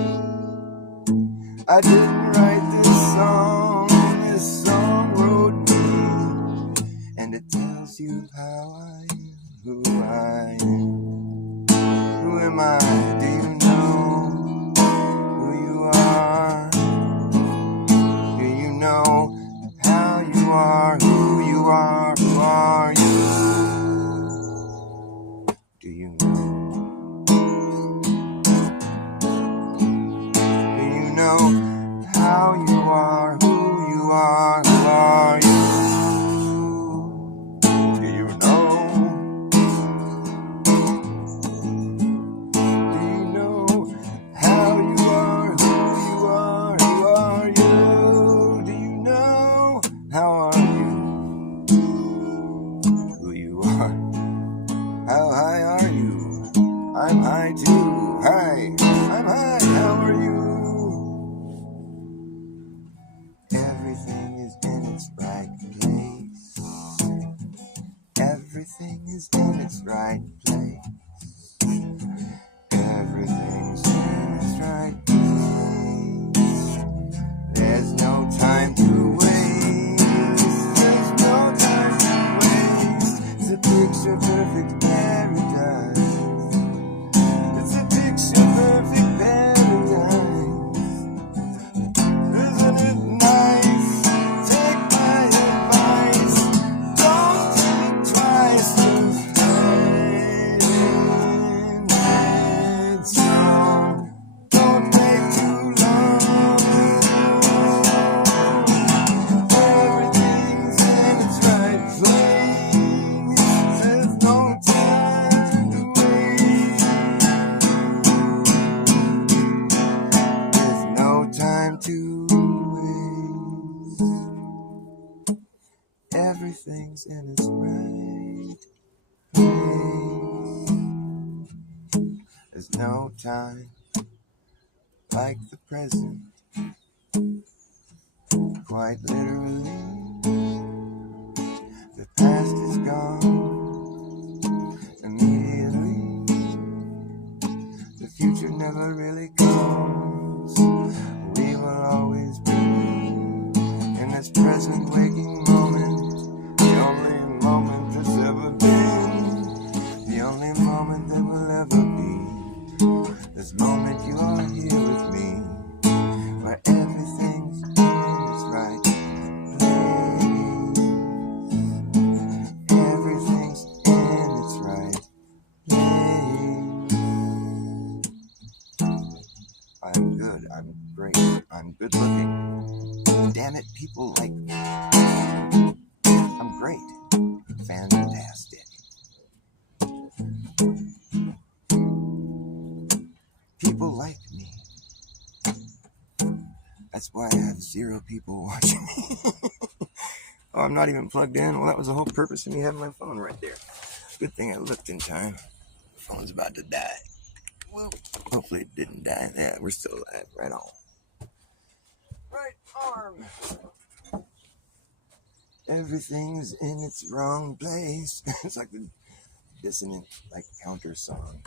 I didn't write this song. This song wrote me. And it tells you how I am, who I am. Who am I? Do you know who you are? Do you know how you are, who you are, who are you? Do you know? Do you know how you are, who you are, who are you? Do you know? Do you know how you are, who you are, who are you? Do you know how are you? Who you are? How high are you? I'm high too. Hi, I'm high. How are you? Everything is in its right place. Everything is in its right place. Everything's in its right place. There's no time to wait. two ways. Everything's in its right place. There's no time like the present, quite literally. The past is gone immediately. The future never really comes. We will always be in this present waking moment, the only moment that's ever been, the only moment that will ever be. This moment you are here with me, where everything's in its right place. Everything's in its right place. I'm good, I'm great, I'm good looking. Damn it, people like me. I'm great, fantastic. People like me. That's why I have 0 people watching me. Oh, I'm not even plugged in. Well, that was the whole purpose of me having my phone right there. Good thing I looked in time. The phone's about to die. Well, hopefully it didn't die. Yeah, we're still alive. Right on. Right arm. Everything's in its wrong place. It's like the dissonant, like counter song.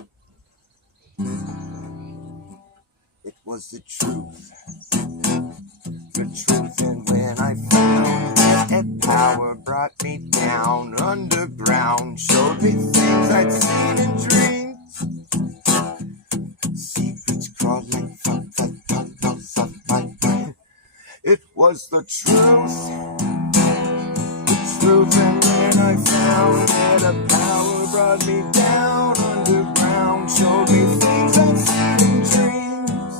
It was the truth, and when I found that power brought me down underground, showed me things I'd seen in dreams, secrets crawling from the tunnels of my brain. It was the truth, and when I found that power brought me down underground, showed me things I'd seen in dreams,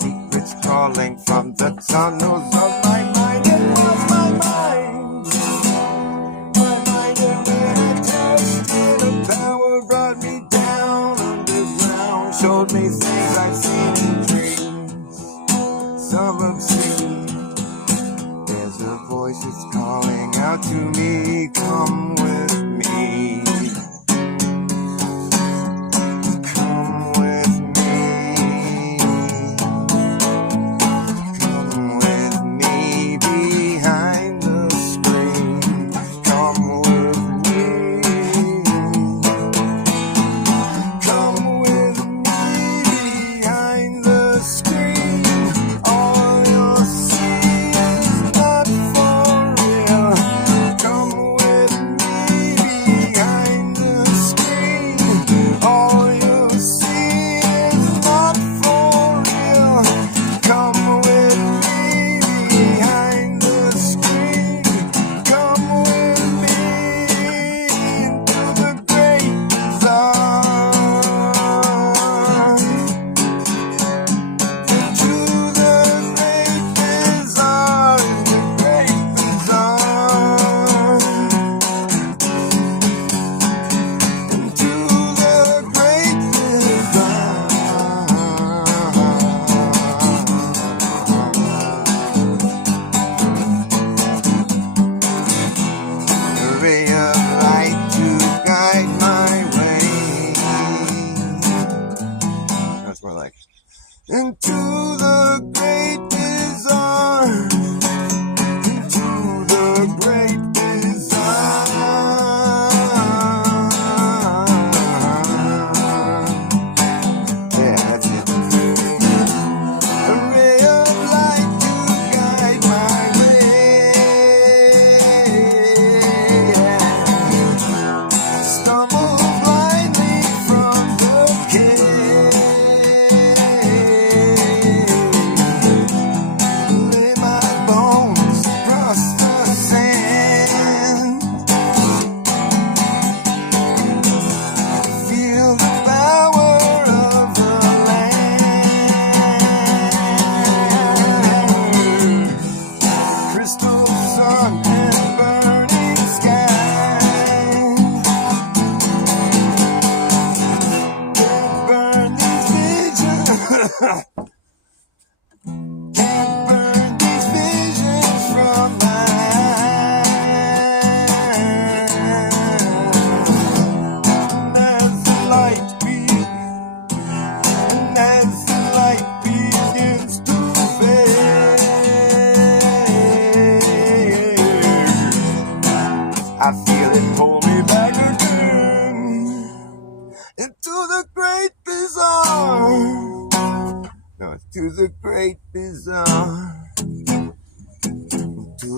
secrets crawling from the tunnels of my mind. It was my mind, and when I touched it, the power brought me down underground, showed me things I'd seen in dreams, some obscene. There's a voice that's calling out to me, come with me. Come with me. Come with me behind the screen. Come with me. Come with me behind the screen. All you'll see is not for real. Come with me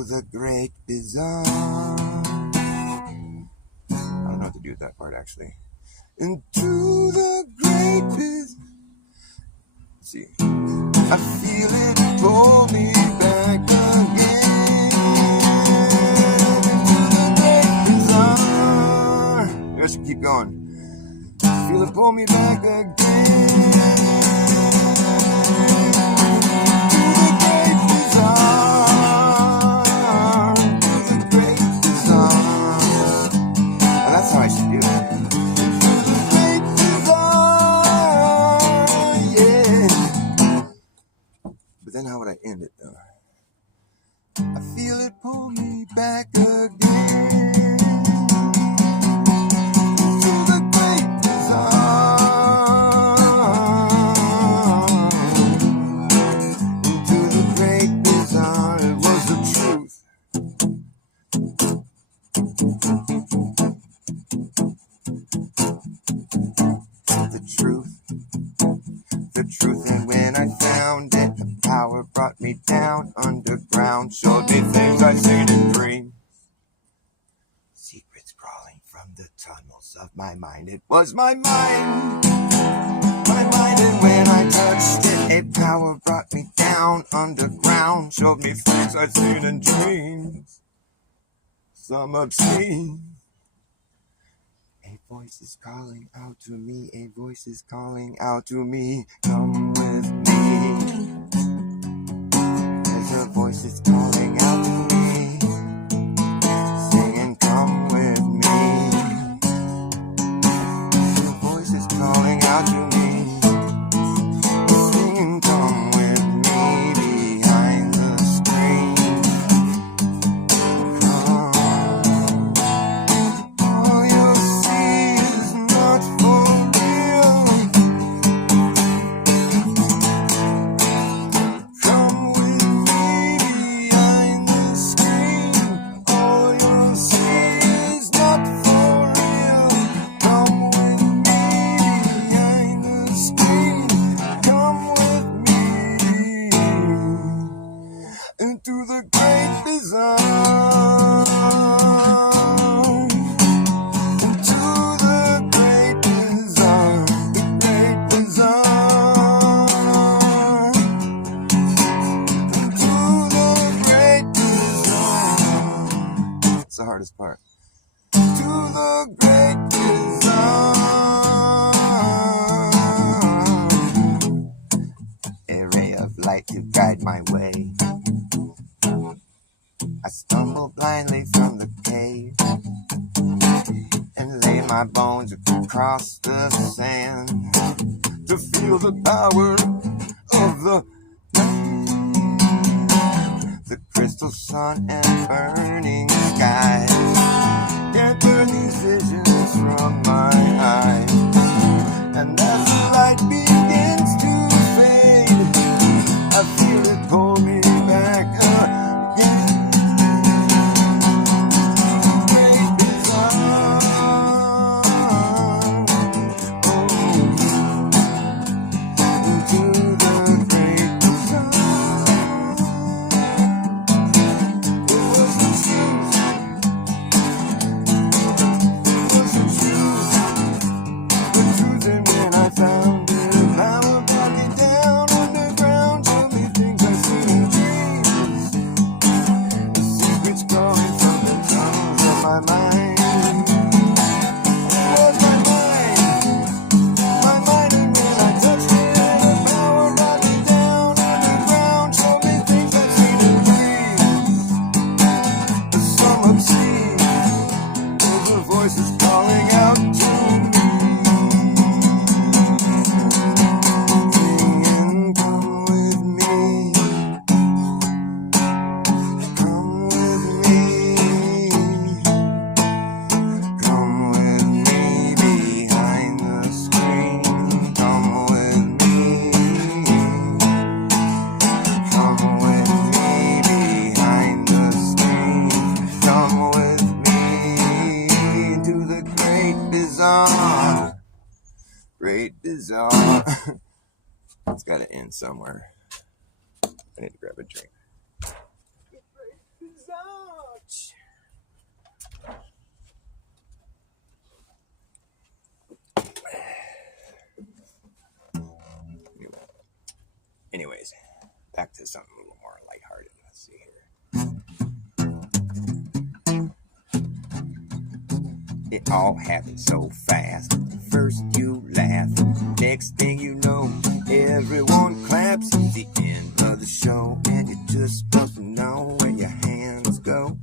into the great bazaar. I don't know what to do with that part actually. Into the great bazaar. Let's see. I feel it pull me back again into the great bazaar. Maybe I should keep going. Feel it pull me back again to the great bazaar, to the great bazaar. Well, that's how I should do it. To the great bazaar, yeah. But then how would I end it though? I feel it pull me back again. The truth, and when I found it, the power brought me down underground, showed me things I'd seen in dreams, secrets crawling from the tunnels of my mind. It was my mind, and when I touched it, a power brought me down underground, showed me things I'd seen in dreams, some obscene. A voice is calling out to me, a voice is calling out to me, come with me. There's a voice is calling out to me, singing, come with me. The voice is calling out to me, singing, come with me behind the screen. All you'll see is not for real. Come with me behind the screen. All you'll see is not for real. Come with me behind the screen. Come with me into the great bazaar. Into the great bazaar, the great bazaar. Into the great bazaar. It's the hardest part. To the great bazaar. A ray of light to guide my way. I stumble blindly from the cave and lay my bones across the sand to feel the power of the crystal sun and burning skies. Can't burn these visions from my eyes. And as the light begins to fade, I feel it pull me back again. Great bazaar. Into the great bazaar. It was the truth. It was the truth. The truth, and when I found it, power brought me down underground, showed me things I've seen in dreams, the secrets crawling from the tunnels of my mind. It was my mind, and when I touched it, the power brought me down underground, showed me things I've seen in dreams, some obscene. There's a voice is calling out to me, singing, come with me, come with me, come with me behind the screen, come with me, come with me behind the screen, come with me to the great bazaar, great bazaar. It's got to end somewhere. I need to grab a drink. The great bazaar. to something a little more lighthearted. Let's see here. It all happened so fast. First you laugh, next thing you know, everyone claps at the end of the show, and you're just supposed to know where your hands go.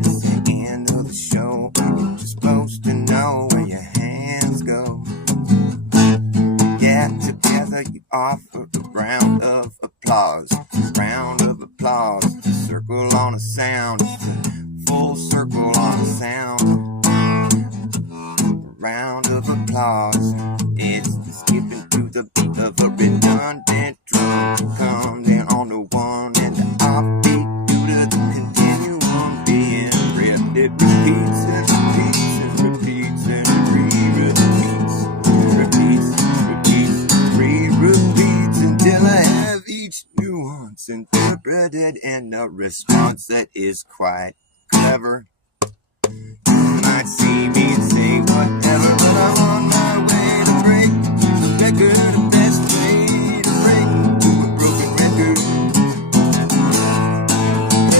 It's the end of the show, and you're just supposed to know where your hands go. Get together, you offer a round of applause. A round of applause, a circle on a sound. It's a full circle on a sound. A round of applause. It's the skipping to the beat of a redundant drum. Come down on the one and the offbeat due to the continuum being ripped. It repeats and repeats and repeats and repeats until I have each nuance interpreted in a response that is quite clever. You might see me and say whatever, but I'm on my way to break the record, the best way to break to a broken record.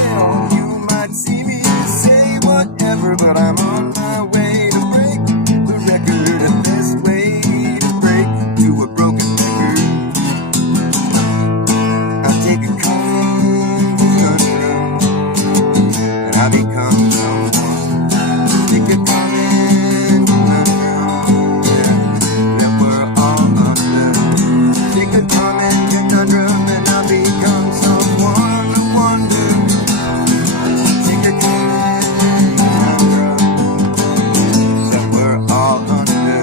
Yeah, you might see me and say whatever, but I'm on my way to break the record, the best way to break to a broken record. I'll take a conundrum and I'll become someone. Take a common conundrum, yeah, that we're all under. Take a common conundrum and I'll become someone to wonder. Take a common conundrum that we're all under.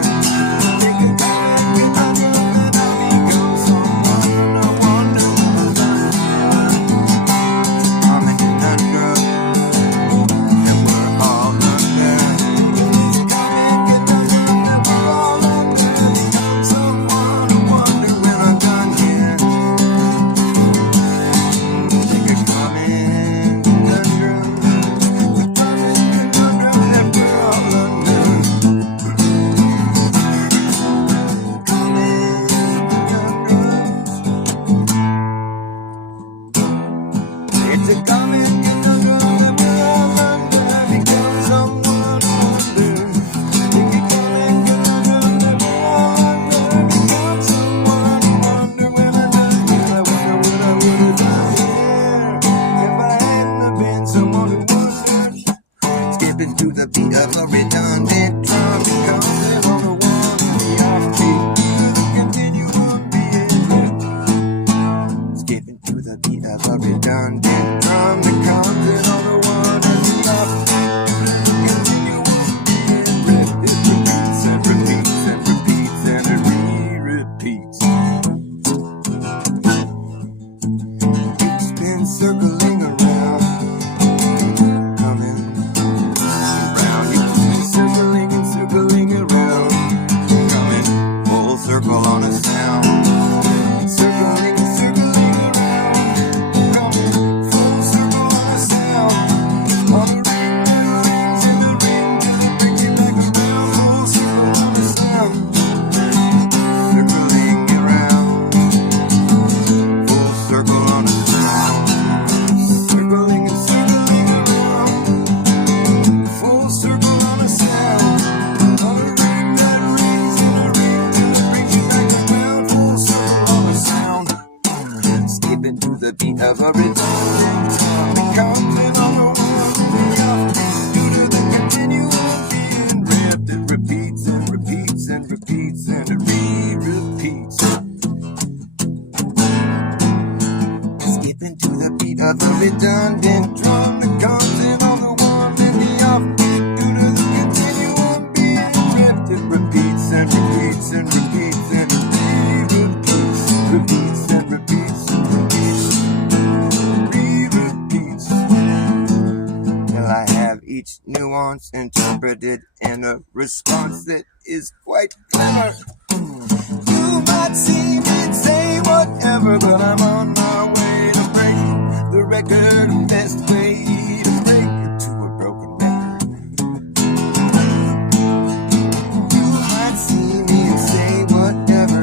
Take a common conundrum and I'll become someone to wonder. Common conundrum that we're all under. It's a common conundrum that we're all under. Become someone to wonder. Take a common conundrum that we're all under. Become someone to wonder. When I done here, I wonder what I would have done here if I hadn't have been someone who wondered. Skipping to the beat of a redundant drum, becomes it on the one and the offbeat. Continue on being ripped. Skipping to the beat of a redundant drum that comes in on the one and the offbeat. Continue on being ripped. It repeats and repeats and repeats and it re-repeats. It's been circling around, coming around. It's been circling and circling around, coming full circle on a sound. Circling and circling around, coming full circle on a sound. On the ring, and the rings in the ring, and the brings it back around. Full circle on a sound. Circling around, full circle on a sound. Circling and circling around, full circle on a sound. On the ring that rings in the ring, and the brings it back around. Full circle on a sound. Skipping to the beat of a redundant drum, it comes in on the one and the offbeat. Due to the continuum being ripped, it repeats and repeats and repeats and it re-repeats. Skipping to the beat of a redundant drum that comes in on the one and the offbeat. Due to the continuum being ripped, it repeats and repeats and repeats and it re-repeats. Repeats and repeats and repeats. Re-repeats. Till I have each nuance interpreted in a response that is quite clever. You might see me and say whatever, but I'm on my way to break the record, the best way to break it to a broken record. You might see me and say whatever,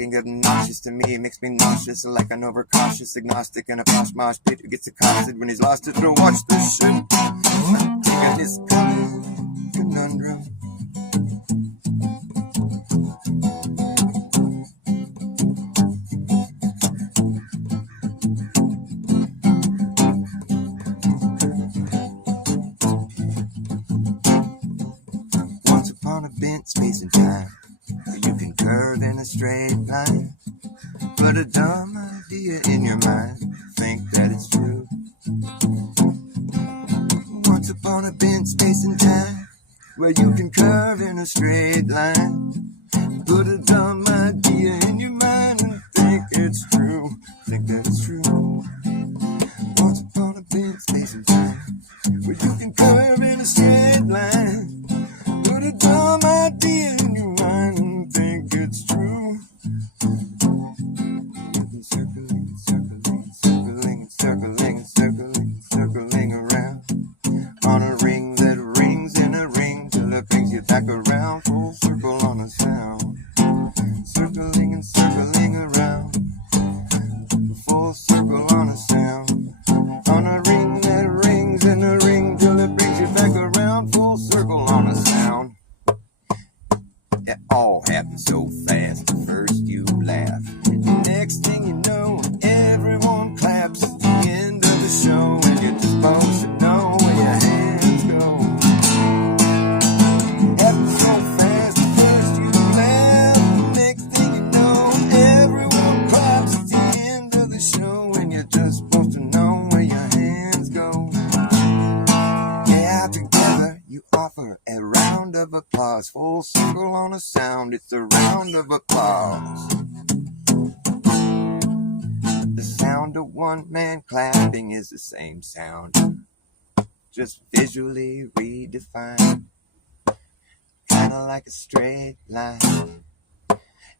talking obnoxious to me. It makes me nauseous like an overcautious agnostic in a posh mosh pit who gets accosted when he's lost it. Don't watch this shit. Taking his conundrum. Once upon a bent space and time, you can curve in a straight line. Put a dumb idea in your mind, think that it's true. Once upon a bent space and time, where you can curve in a straight line. Put a dumb idea in your mind and think it's true, think that it's true. Once upon a bent space and time, where you can curve in a straight line. Put a dumb idea in your mind and think it's true. Circling, circling, circling, circling, circling, circling around on a ring that rings in a ring till it brings you back around. Full circle on a sound. Circling and circling around. Full circle on a sound. On a ring that rings in a ring till it brings you back around. Full circle on a sound. It all happens so fast. At first you laugh. Next thing you know, everyone claps at the end of the show, and you're just supposed to know where your hands go. Happens so fast. At first you laugh. Next thing you know, everyone claps at the end of the show, and you're just supposed to know where your hands go. Yeah, together you offer a round of applause. Full circle on a sound, it's a round of applause. The sound of one man clapping is the same sound, just visually redefined. Kinda like a straight line,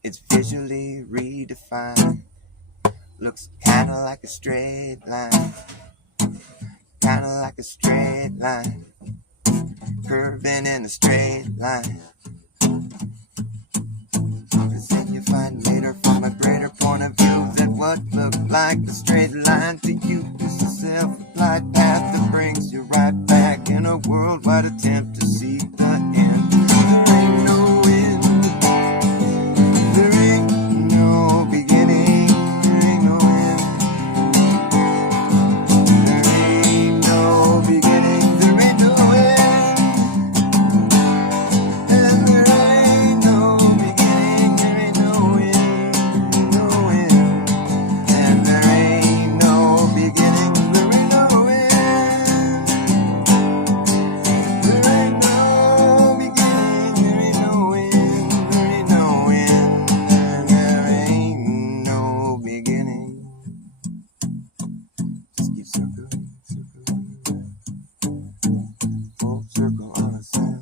it's visually redefined. Looks kinda like a straight line, kinda like a straight line, curving in a straight line. Cause then you find later from a greater point of view that what looked like a straight line to you is a self-applied path that brings you right back in a worldwide attempt to see the end. There ain't no end, there ain't no beginning, there ain't no end. There ain't no beginning, there ain't no end. And there ain't no beginning, there ain't no end, no end. And there ain't no beginning, there ain't no end. There ain't no beginning, there ain't no end, there ain't no end. And there ain't no beginning. Just keep circling, circling, full circle on a sound.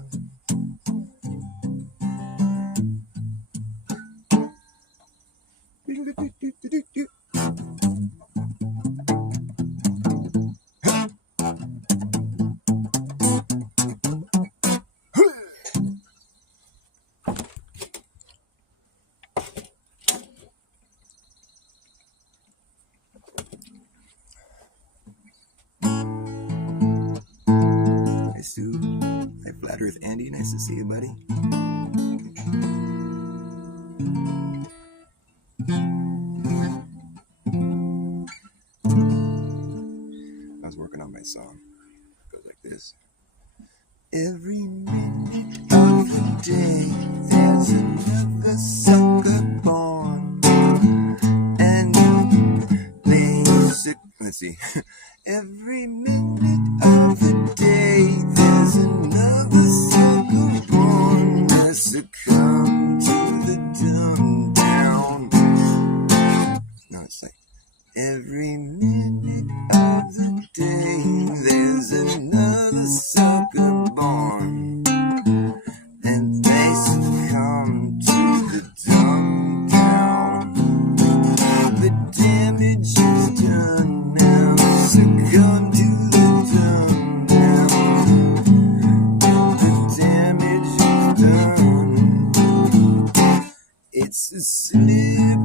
Hey Sue, hi Flat Earth Andy, nice to see you, buddy. I was working on my song. It goes like this. Every minute of the day, there's another sucker born. And let's see. Every minute of the day, there's another sucker born. I succumb to the dumb down. No, it's like every minute of the day, there's another sucker born. And they succumb to the dumb down. The damage is done now. Succumb to the dumb down. The damage is done. It's a slip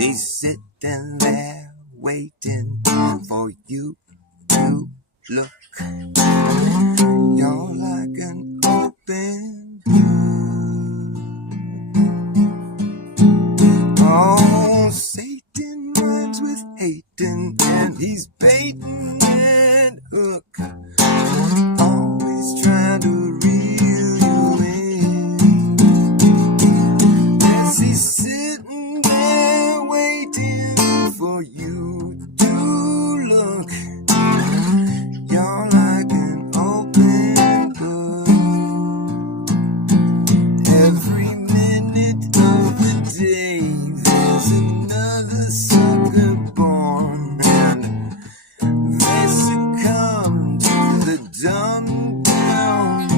He's sitting there waiting for you to look. You're like an open book. Oh, Satan rhymes with hating, and he's baiting and hook. Always trying to reel you in. Yes, he's sitting there waiting for you to look. You're like an open book. Every minute of the day, there's another sucker born, and they succumb to the dumb down.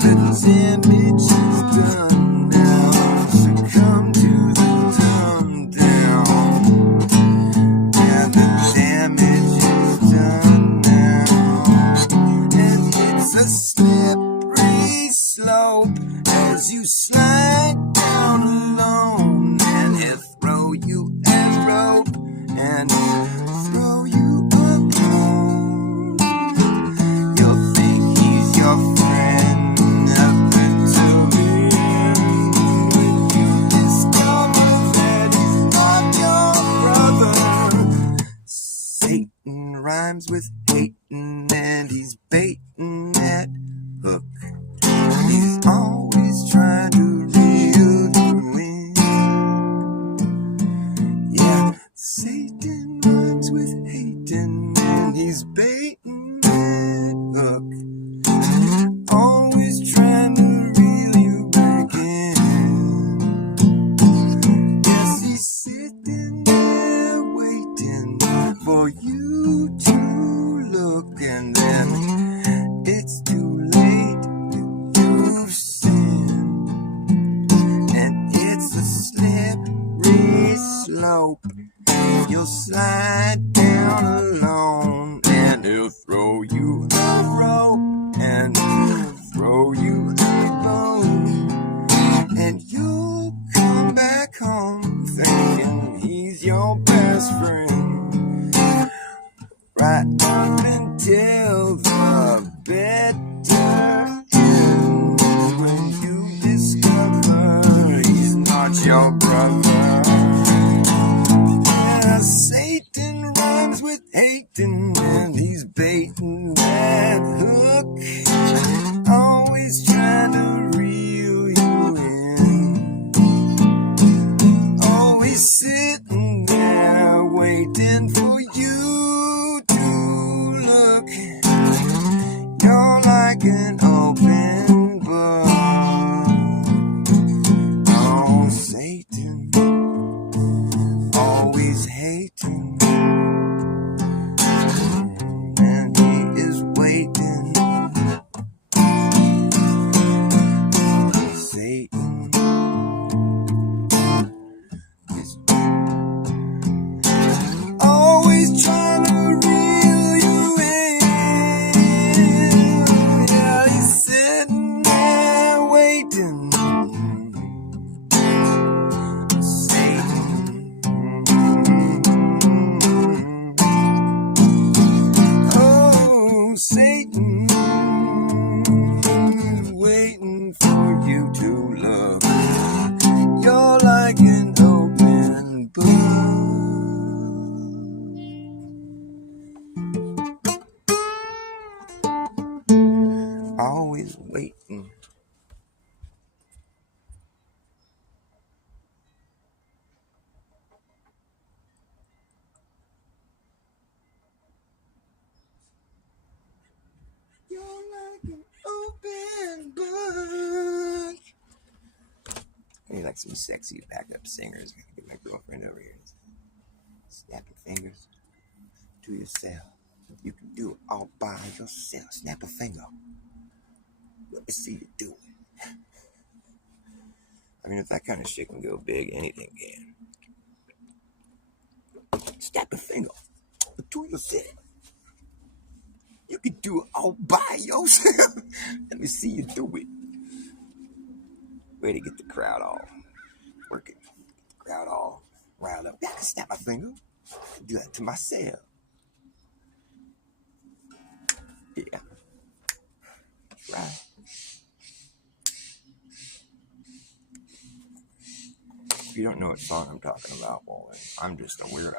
The damage is done now. Succumb to the dumb down, and the damage is done now. And it's a slippery slope as you slide down alone, and he'll throw you a rope and throw you alone. You'll think he's your friend up until the end, when you discover that he's not your brother. Satan rhymes with hating, and he's baiting that hook. He's always trying to reel you in. Yeah, Satan rhymes with hating, and he's baiting that hook. Always trying to reel you back in. Yes, he's sitting there waiting for you to look, and then it's too late. You've sinned, and it's a slippery slope. You'll slide down alone, and he'll throw you a rope and throw you a bone, and you'll come back home thinking he's your best friend, right up until the bitter end, when you discover he's not your brother. Yeah, Satan rhymes with hating, and he's baiting that hook. Always trying to reel you in. Always sitting there waiting for you to look. You're like an open book. Oh, Satan, always hating, and he is waiting. Satan is always trying to reel you in. Yeah, he's sitting there waiting. Satan, oh, Satan, waiting for you to look. You're like an open book. Always waiting. You're like an open book. I need like some sexy backup singers. I can get my girlfriend over here. Snapping fingers to yourself. You can do it all by yourself. Snap a finger. Let me see you do it. I mean, if that kind of shit can go big, anything can. Snap a finger to yourself. You can do it all by yourself. Let me see you do it. Way to get the crowd all working. Get the crowd all I can snap my finger. I can do that to myself. Yeah. That's right. If you don't know what song I'm talking about, well, then I'm just a weirdo.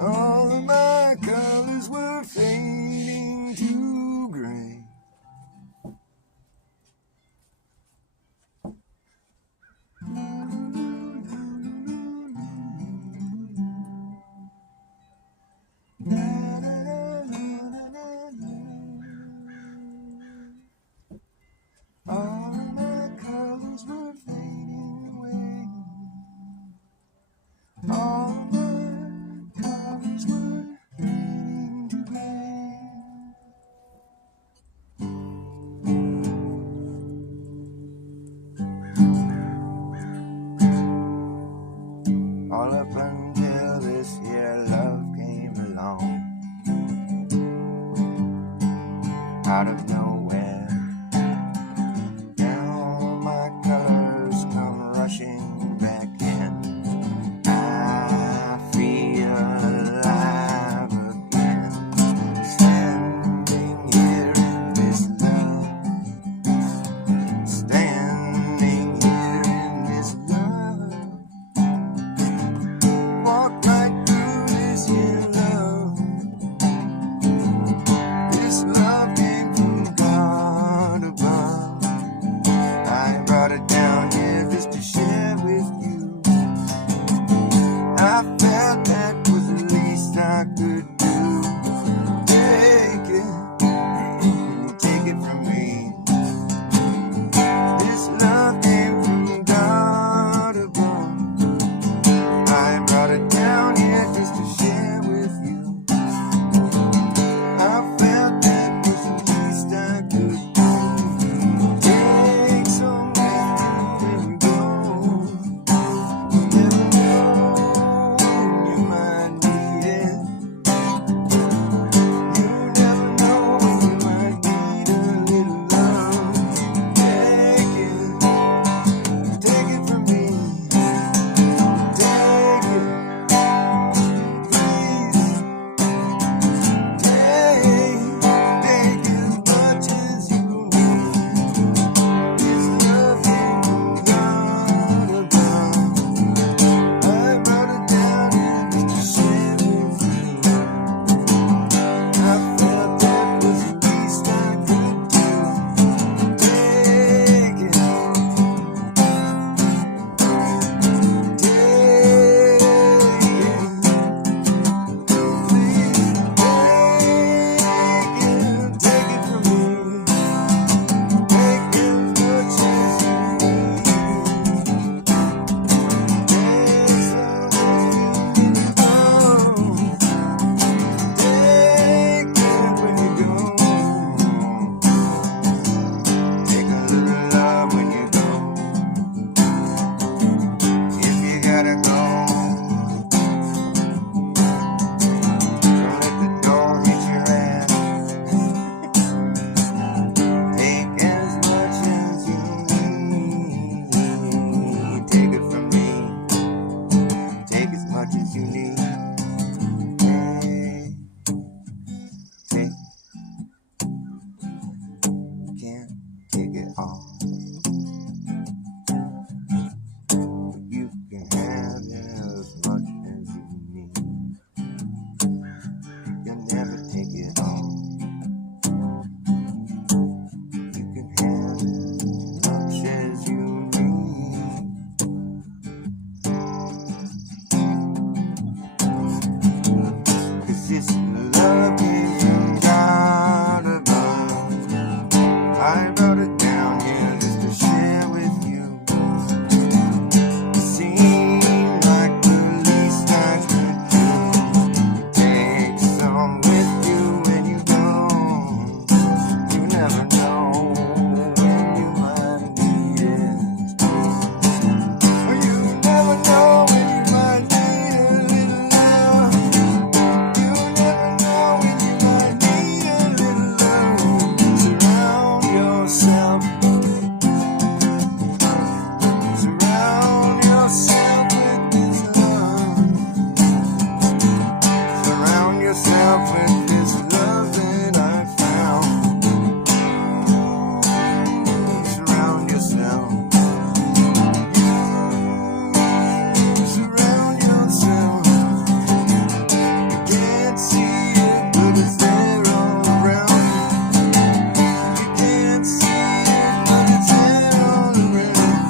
All of my colors were fading to gray. All of my colors were fading away. All of my colors were fading to gray. All up until this here love came along. Out of nowhere, now my colors come rushing back in. I feel alive again, standing here in this love, standing here in this love. Walk right through this here love. This love came from God above. I brought it down here just to share with you. I felt that was the least I could do. Take it from me. This love came from God above. I brought it down here just to share with you. I felt that was the least I could do. Take some when you go. You never know when you might need it. You never know when you might need a little love. Take it from me. Take it, please. Take as much as you need. This love came from God above. I brought it down here just to share with you. I felt that was the least I could do. Take it, please. Take it from me. Take as much as you need. Take it when you go. Take a little love when you go. If you gotta go, don't let the door hit your ass. Take as much as you need. Take it from me. Take as much as you need. Take. Can't take it all. You can have as much as you need. You'll never take it all. You can have as much as you need. 'Cause this love is God above. I brought it never know when you might need it. Or you never know when you might need a little love. You never know when you might need a little love. Surround yourself. Surround yourself with this love. Surround yourself with this love that I found. Surround yourself. Surround yourself. You can't see it, but it's there all around. You can't see it, but it's there all around.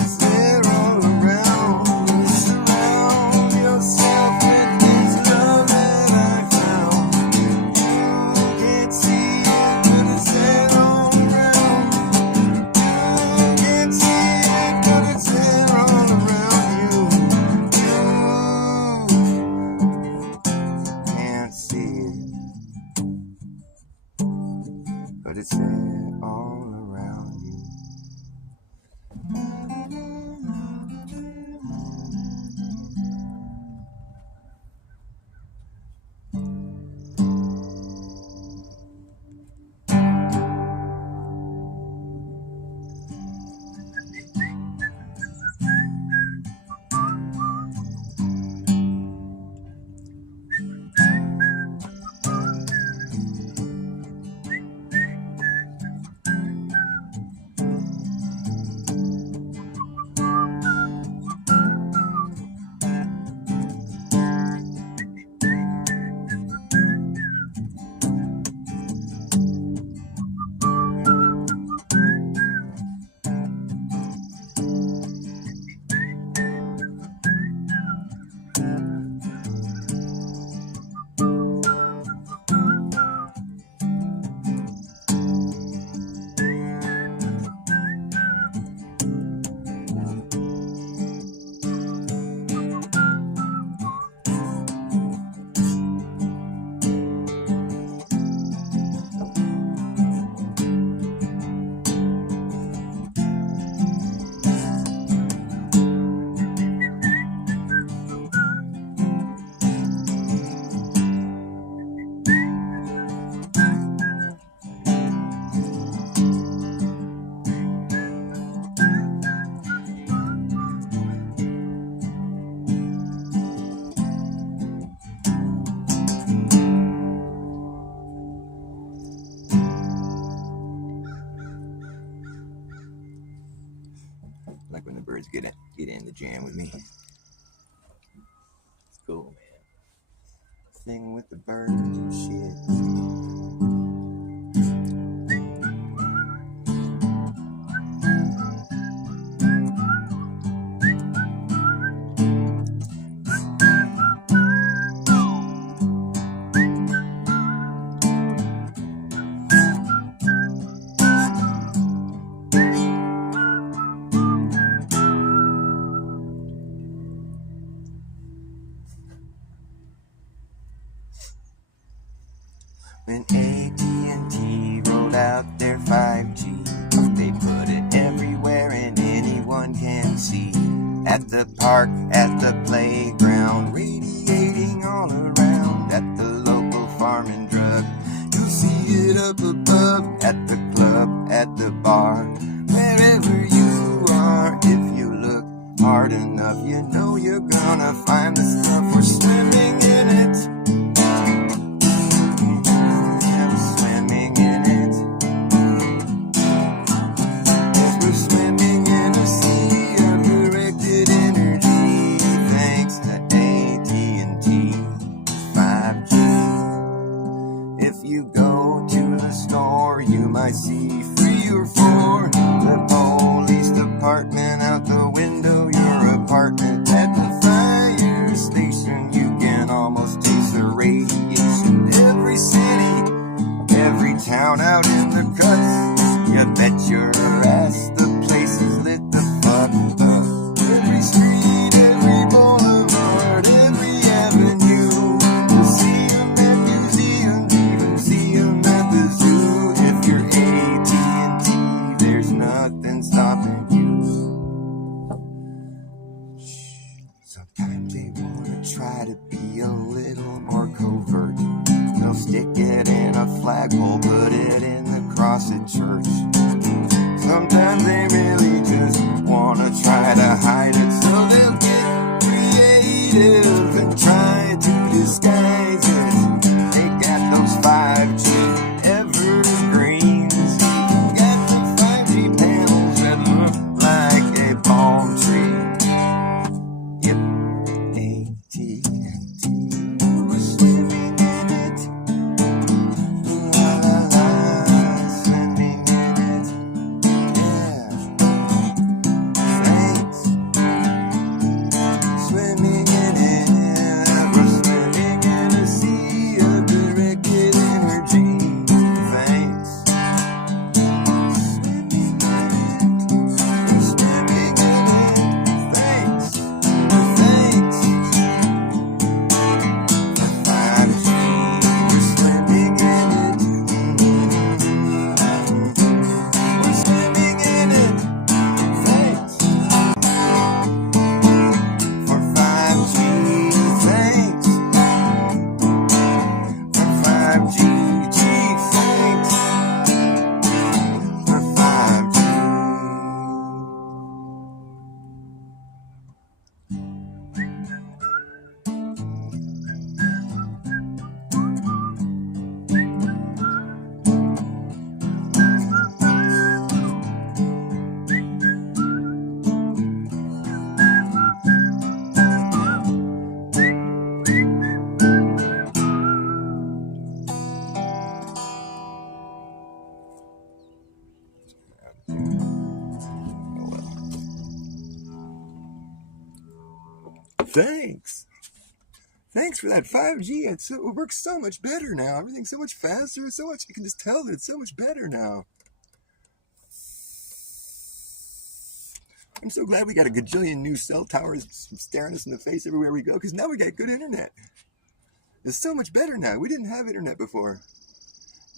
It's there all around. Surround yourself with this love that I found. You can't see it, but it's there all around. You can't see it, but it's there all around you. You can't see it, but it's there all around you. Like when the birds get in the jam with me. It's cool, man. Sing with the birds and shit. When AT&T rolled out their 5G, they put it everywhere and anyone can see. At the park, at the playground, radiating all around. At the local farm and drug, you'll see it up above. At the club, at the bar, wherever you are. If you look hard enough, you know you're gonna find the stuff. We're swimming in it. I see 3 or 4. The police department out the window, your apartment at the fire station. You can almost taste the radiation. Every city, every town out in the cuts, you bet your ass the place is lit the fuck up. Every street, every boulevard, every avenue, museum and museum, even flagpole, put it in the cross at church. Sometimes they really just wanna try to hide it, so they'll get creative and try to disguise it. They got those 5G evergreens, got the 5G panels that look like a palm tree. Yep, AT&T, we're swimming in it. La la la, swimming in it. Yeah, thanks. Swimming in it. We're swimming in a sea of directed energy. Thanks. Swimming in it. We're swimming in it. Thanks. Thanks. 5G, we're swimming in it. We're swimming in it. Thanks. For 5G, thanks. For 5G, gee, thanks. For 5G. Thanks. Thanks for that 5G. It works so much better now. Everything's so much faster. So much, you can just tell that it's so much better now. I'm so glad we got a gajillion new cell towers staring us in the face everywhere we go, because now we got good internet. It's so much better now. We didn't have internet before.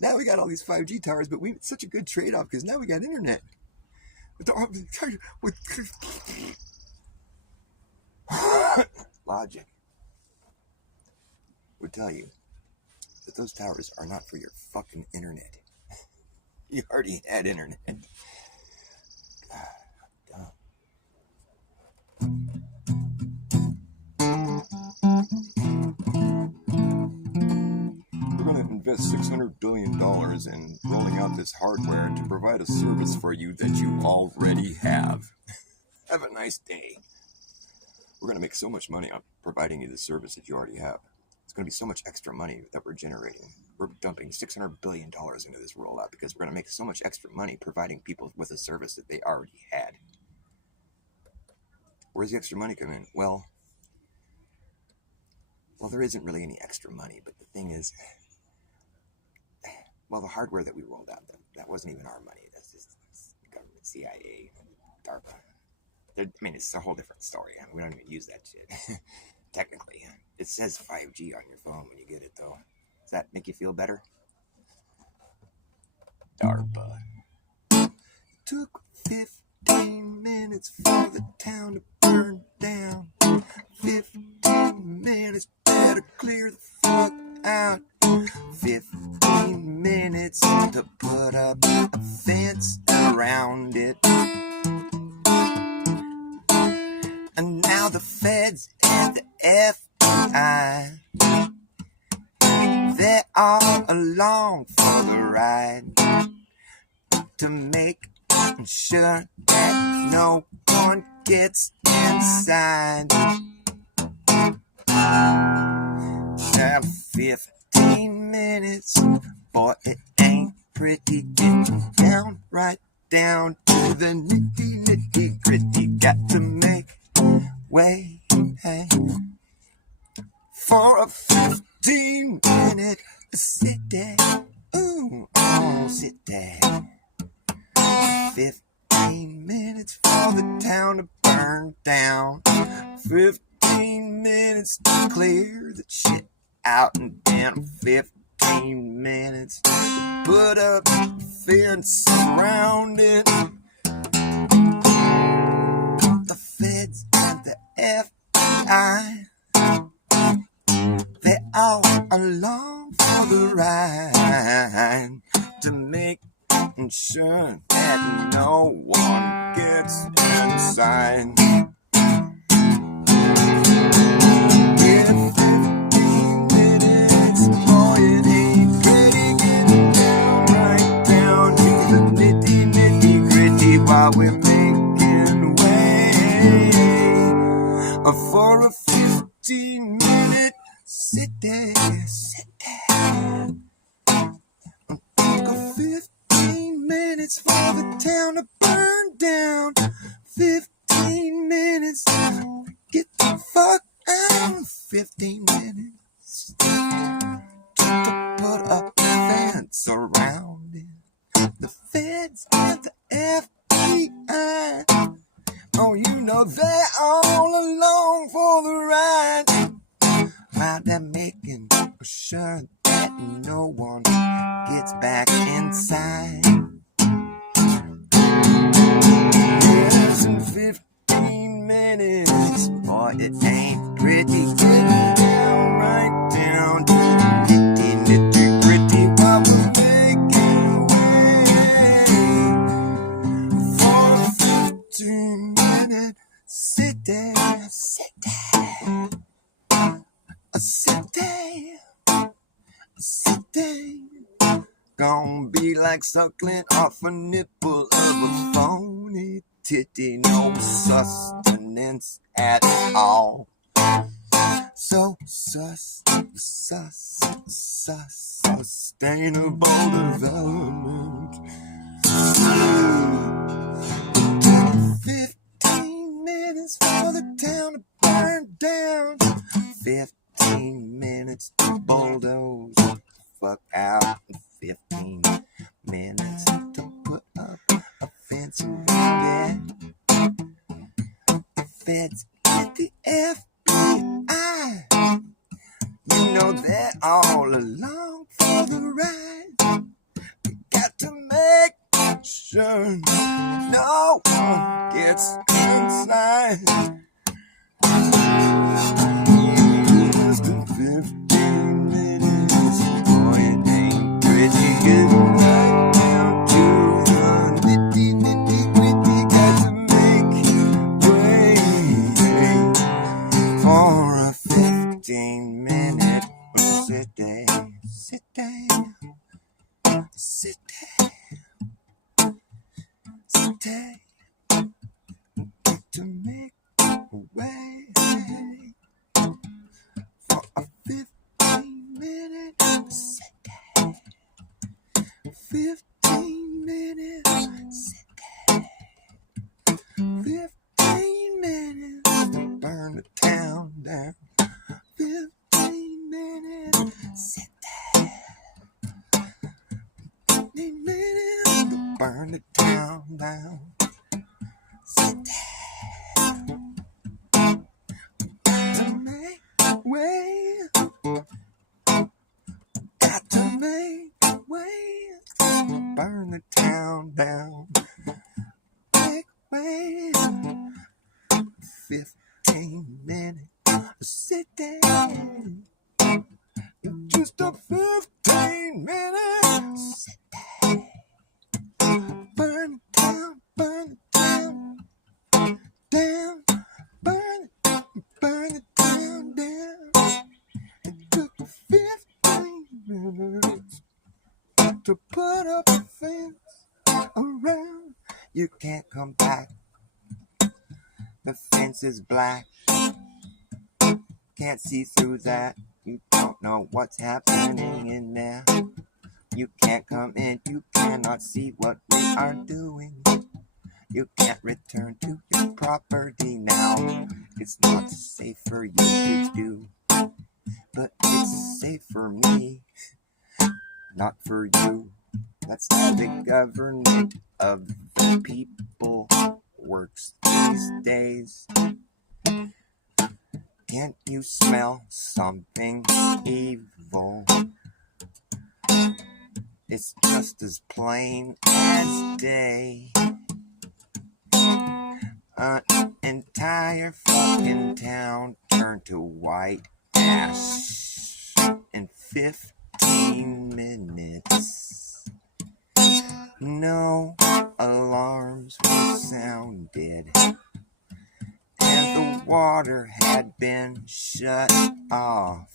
Now we got all these 5G towers, but it's such a good trade-off because now we got internet. Logic would tell you that those towers are not for your fucking internet. You already had internet. God, we're going to invest $600 billion in rolling out this hardware to provide a service for you that you already have. Have a nice day. We're going to make so much money on providing you the service that you already have. It's going to be so much extra money that we're generating. We're dumping $600 billion into this rollout because we're going to make so much extra money providing people with a service that they already had. Where's the extra money come in? Well, there isn't really any extra money, but the thing is, the hardware that we rolled out, that wasn't even our money. That's just government, CIA, DARPA. It's a whole different story. We don't even use that shit. Technically. It says 5G on your phone when you get it, though. Does that make you feel better? DARPA. Took 15 minutes for the town to burn down. 15 minutes, better clear the fuck out. 15 minutes to put up a fence around it. And now the feds and the FBI, they're all along for the ride to make sure that no one gets inside. Now 15 minutes, boy, it ain't pretty. Getting down, right down to the nitty gritty. Got to make way for a 15-minute sit-down. Ooh, oh, sit-down. 15 minutes for the town to burn down. 15 minutes to clear the shit out and then 15 minutes to put up a fence around it. The feds and the FBI, they're all along for the ride sign to make sure that no one gets inside. Give 15 minutes, boy, it ain't pretty. Getting down, right down to the nitty gritty while we're making way for a 15-minute sit there. Took a 15 minutes for the town to burn down. 15 minutes, get the fuck out. 15 minutes to put up a fence around it. The feds and the FBI. Oh, you know they're all along for the ride. While they're making sure that no one gets back inside. Yes, in 15 minutes, boy, it ain't pretty. Getting down, right down to the nitty gritty while we're making way for a 15-minute sit there. Sit there. Gonna be like suckling off a nipple of a phony titty. No sustenance at all. So sustainable development. 15 minutes for the town to burn down. 15 minutes to bulldoze fuck out. 15 minutes to put up a fence around it. The feds get the FBI. You know they're all along for the ride. We got to make sure no one gets inside. Just in 15 minutes, boy, it ain't pretty. Getting right down to the nitty gritty. Got to make way for a 15-minute sit there. To make way for a 15-minute sit there. 15 minutes sit there. 15 minutes to burn the town down. 15 minutes sit there. 15 minutes to burn the town down. Sit there. To make way. Got to make way. Burn the town down. Make way. 15 minutes. Sit there. Just a 15 minutes. Sit there. Burn it down. Burn it down. Down. Burn it down. Down. It took 15 minutes to put up a fence around. You can't come back. The fence is black. Can't see through that. You don't know what's happening in there. You can't come in. You cannot see what we are doing. You can't return to your property now. It's not safe for you to do, but it's safe for me, not for you. That's how the government of the people works these days. Can't you smell something evil? It's just as plain as day. An entire fucking town turned to white ash in 15 minutes. no alarms were sounded, and the water had been shut off.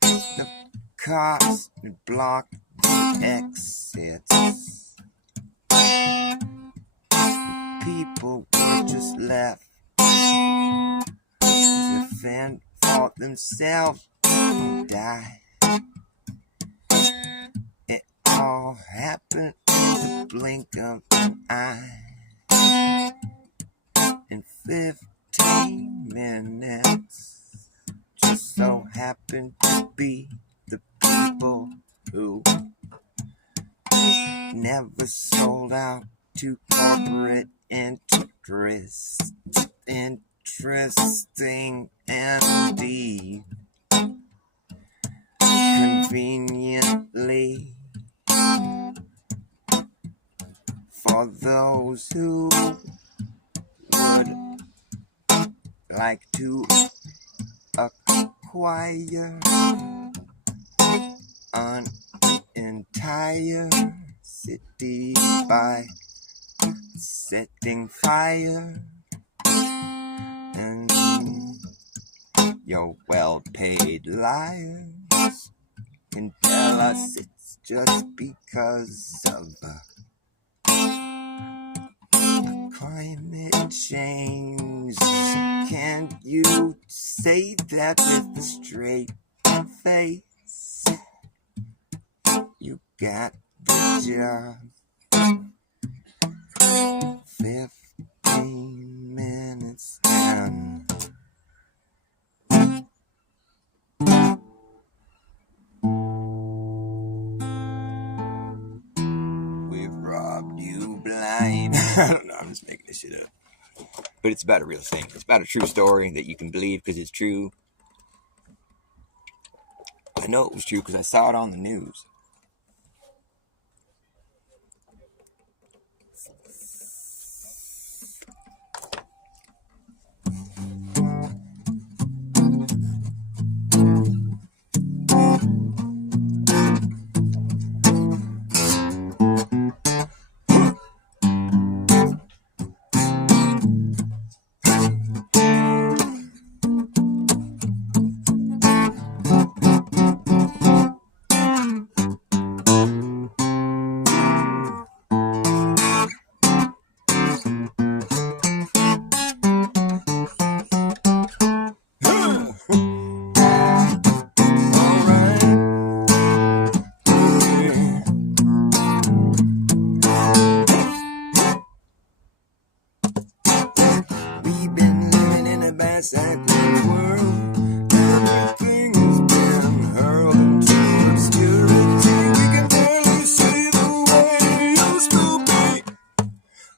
The cops had blocked the exits. People were just left to fend for themselves or die. It all happened in the blink of an eye. In 15 minutes, just so happened to be the people who never sold out to corporate interests. Interesting indeed. Conveniently, for those who would like to acquire an entire city by setting fire, and your well-paid liars can tell us it's just because of climate change. Can you say that with a straight face? You got the job. 15 minutes down. We've robbed you blind. I don't know, I'm just making this shit up. But it's about a real thing. It's about a true story that you can believe because it's true. I know it was true because I saw it on the news.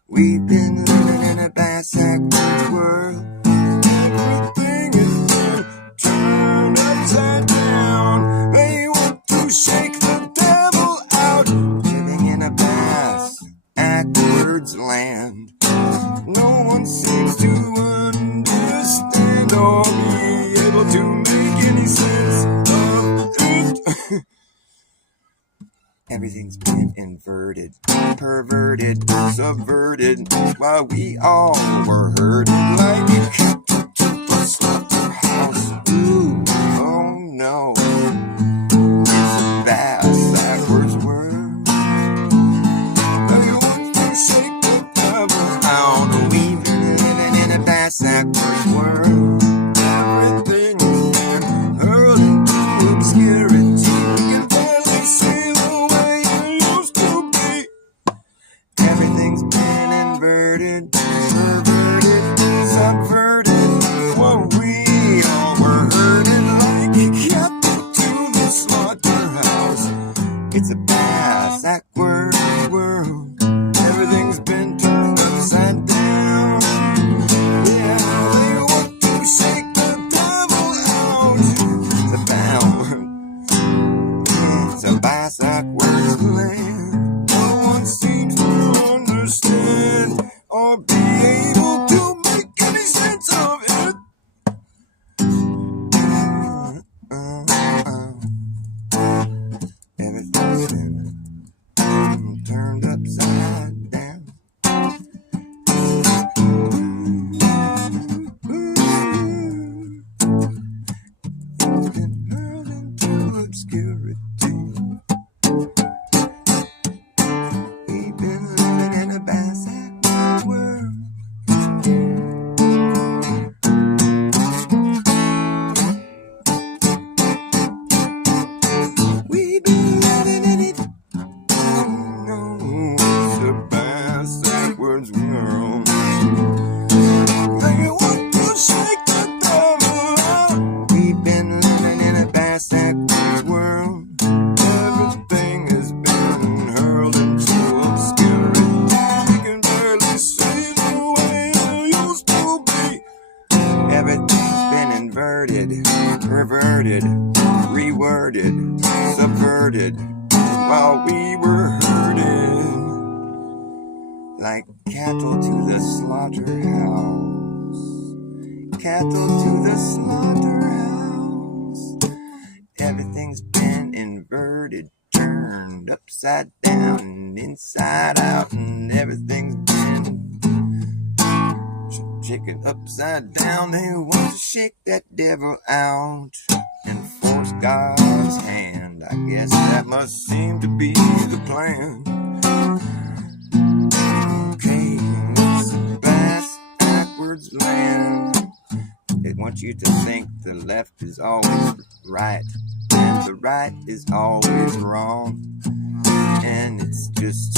We've been living in a backwards world. Everything has been turned upside down. They want to shake the devil out. Living in a backwards land. No one seems to understand or be able to make any sense of it. Everything's been inverted, perverted, subverted, while we all were herded like a cattle to a slaughterhouse. Ooh, oh no, it's a backwards world. They want to shake the devil out. We've been living in a backwards world. Everything has been hurled into obscurity. It's a backwards world. Everything's been turned upside down. Yeah, they want to shake the devil out. It's a backwards land. No one seems to understand or be able to make any sense of it. Everything's been inverted, reworded, subverted, while we were herded like cattle to the slaughterhouse. Cattle to the slaughterhouse. Everything's been inverted, turned upside down and inside out, and everything's been shaken upside down. They want to shake that devil out and force God's hand. I guess that must seem to be the plan. Okay, it's a backwards land. They want you to think the left is always right and the right is always wrong, and it's just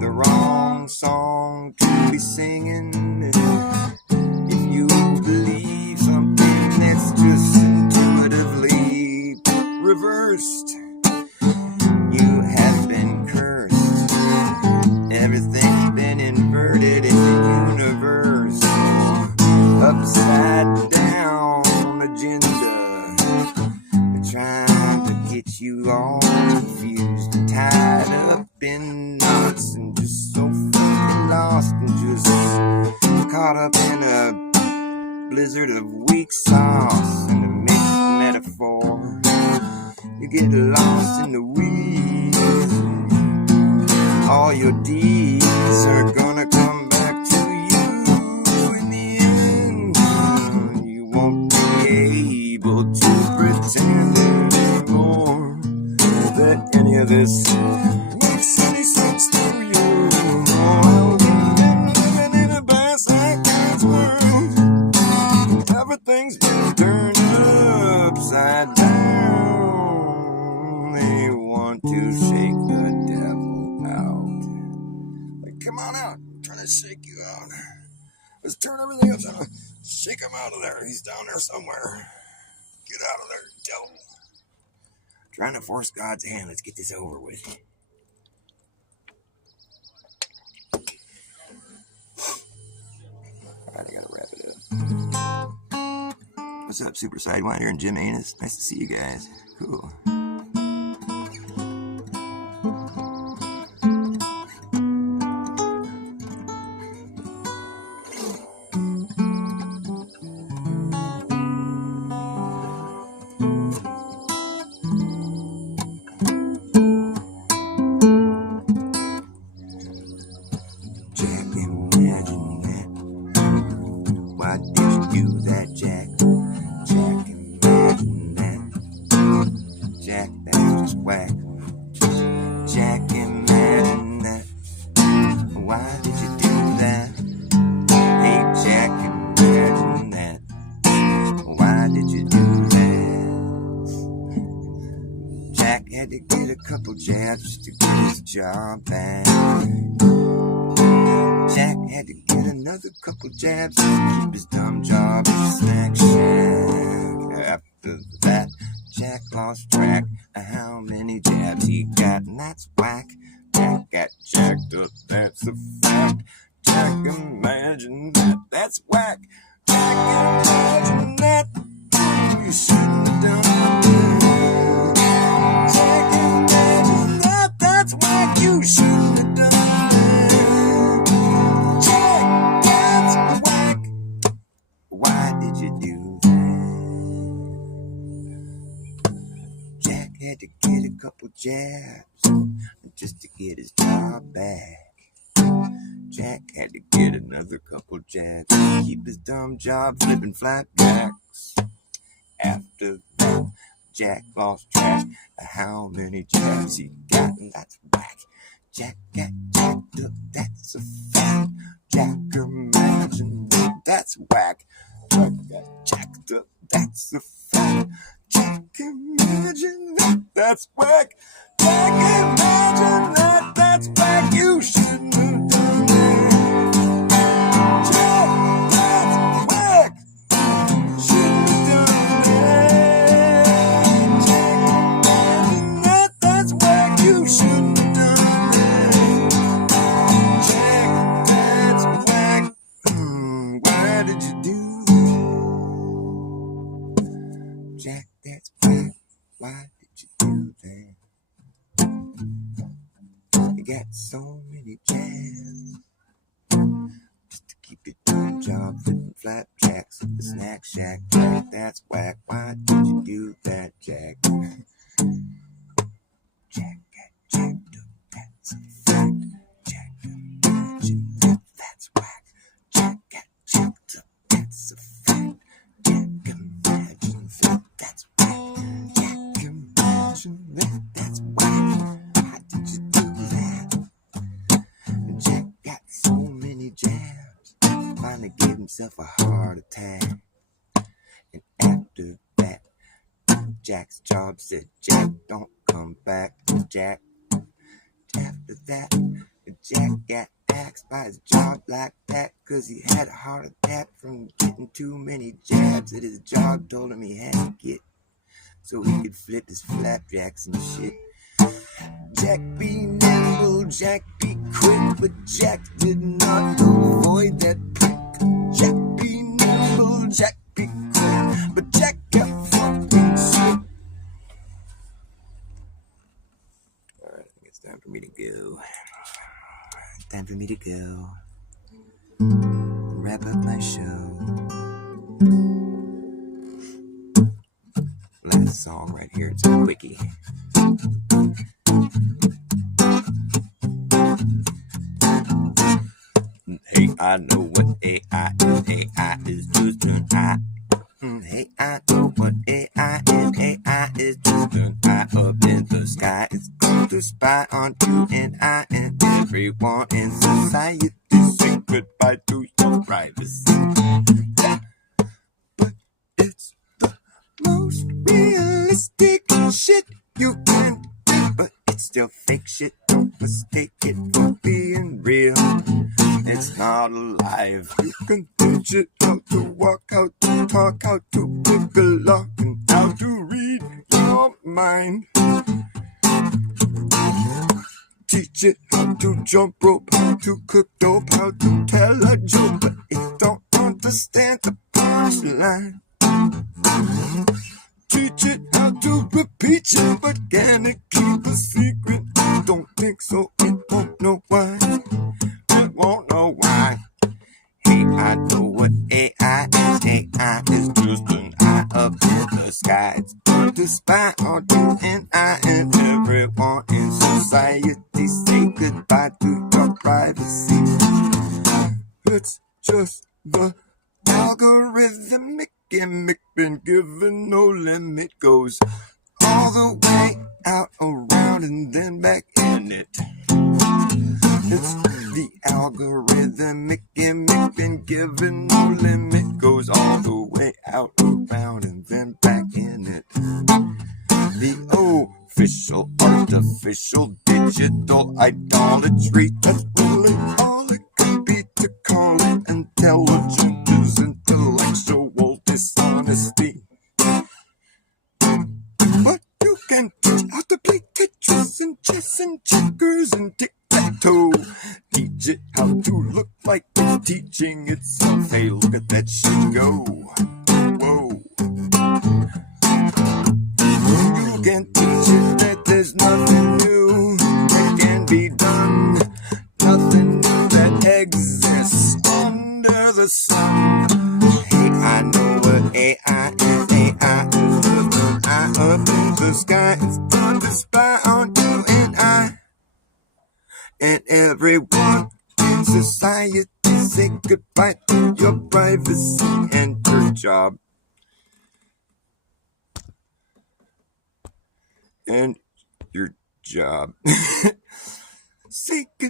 the wrong song to be singing. If you believe something that's just intuitively reversed, you have been cursed. Everything's been inverted in the universe. Upside down agenda. They're trying to get you all confused and tied up in knots and just so fucking lost and just caught up in a blizzard of weak sauce and a mixed metaphor. You get lost in the weeds. All your deeds are gonna come back to you in the end. You won't be able to pretend anymore that any of this makes any sense to you. Oh, living in a backwards world. Everything's been turned upside down. They want to shake the devil out. Like, come on out. I'm trying to shake you out. Let's turn everything upside down. Shake him out of there. He's down there somewhere. Get out of there, devil. Trying to force God's hand. Let's get this over with. Alright, I gotta wrap it up. What's up, Super Sidewinder and Jim Anus? Nice to see you guys. Cool. Jack, imagine that. Why did you do that, Jack? Jack, imagine that. Jack, that's just whack. Jack, imagine that. Why did you do that? Hey, Jack, imagine that. Why did you do that? Jack had to get a couple jabs to get his job back. Jack had to get another couple jabs to keep his dumb job at the snack shack. After that, Jack lost track of how many jabs he got, and that's whack. Jack got jacked up, that's a fact. Jack, imagine that, that's whack. Jack, imagine that. You shouldn't have done that. Jack, imagine that, that's whack. You shouldn't have done that. Why did you do that? Jack had to get a couple jabs just to get his job back. Jack had to get another couple jabs to keep his dumb job flipping flapjacks. After that, Jack lost track of how many jabs he got, and that's whack. Jack got jacked up, that's a fact. Jack, imagine that, that's whack. Jack got jacked up, that's a fact. Jack, imagine that, that's whack. Jack, imagine that, that's whack. You shouldn't have done that. Jack, that's whack. Shouldn't have done that. Jack, imagine that, that's whack. You shouldn't have done that. Jack, that's whack. Why did you do that? That's why. Why did you do that? You got so many jams just to keep your doing job, flipping flapjacks at the snack shack. Jack, that's whack. Why did you do that, Jack? Jack got jacked up, that's a fact. Jack got jacked up, that's whack. Jack got jacked up, that's a fact. Jack imagine that, that's whack. Jack imagine that, that's whack. Why did you do that? Jack got so many jabs, finally gave himself a heart attack. And after that, Jack's job said, Jack, don't come back, Jack. After that, Jack got axed by his job like that, 'cause he had a heart attack from getting too many jabs that his job told him he had to get, so he could flip his flapjacks and shit. Jack be nimble, Jack be quick, but Jack did not avoid that prick. Jack be nimble, Jack be quick, but Jack got fucking sick. Alright, I think it's time for me to go. Time for me to go. Wrap up my show. Last song right here, it's a quickie. Hey, I know what AI is. AI is just an eye. Hey, I know what AI is. AI is just an eye up in the sky. It's going to spy on you and I and everyone in society. Say goodbye to your privacy. Yeah. But it's the most realistic shit you can do. But it's still fake shit. Don't mistake it for being real. It's not alive. You can teach it how to walk, how to talk, how to pick a lock, and how to read your mind. Teach it how to jump rope, how to cook dope, how to tell a joke, but it don't understand the punchline. Teach it how to repeat it, but can it keep a secret? Don't think so, it won't know why. It won't know why. Hey, I know what AI is. AI is just an eye up in the sky. It's going to spy on you and I and everyone in society. Say goodbye to your privacy. It's just the algorithmic gimmick, been given no limit, goes all the way out, around, and then back in it. It's the algorithmic gimmick, been given no limit, goes all the way out, around, and then back in it. The official, artificial, digital idolatry, that's really all it could be to call it intelligent is intellectual dishonesty. But you can teach how to play Tetris and chess and checkers and tic-tac-toe. Teach it how to look like it's teaching itself. Hey, look at that shit go. Whoa. You can teach it that there's nothing new that can be done. Nothing new that exists under the sun. Hey, I know what AI is. AI is just an eye up in the sky. It's fun to spy on you and I and everyone in society. Say goodbye to your privacy and your job and your job. Say goodbye.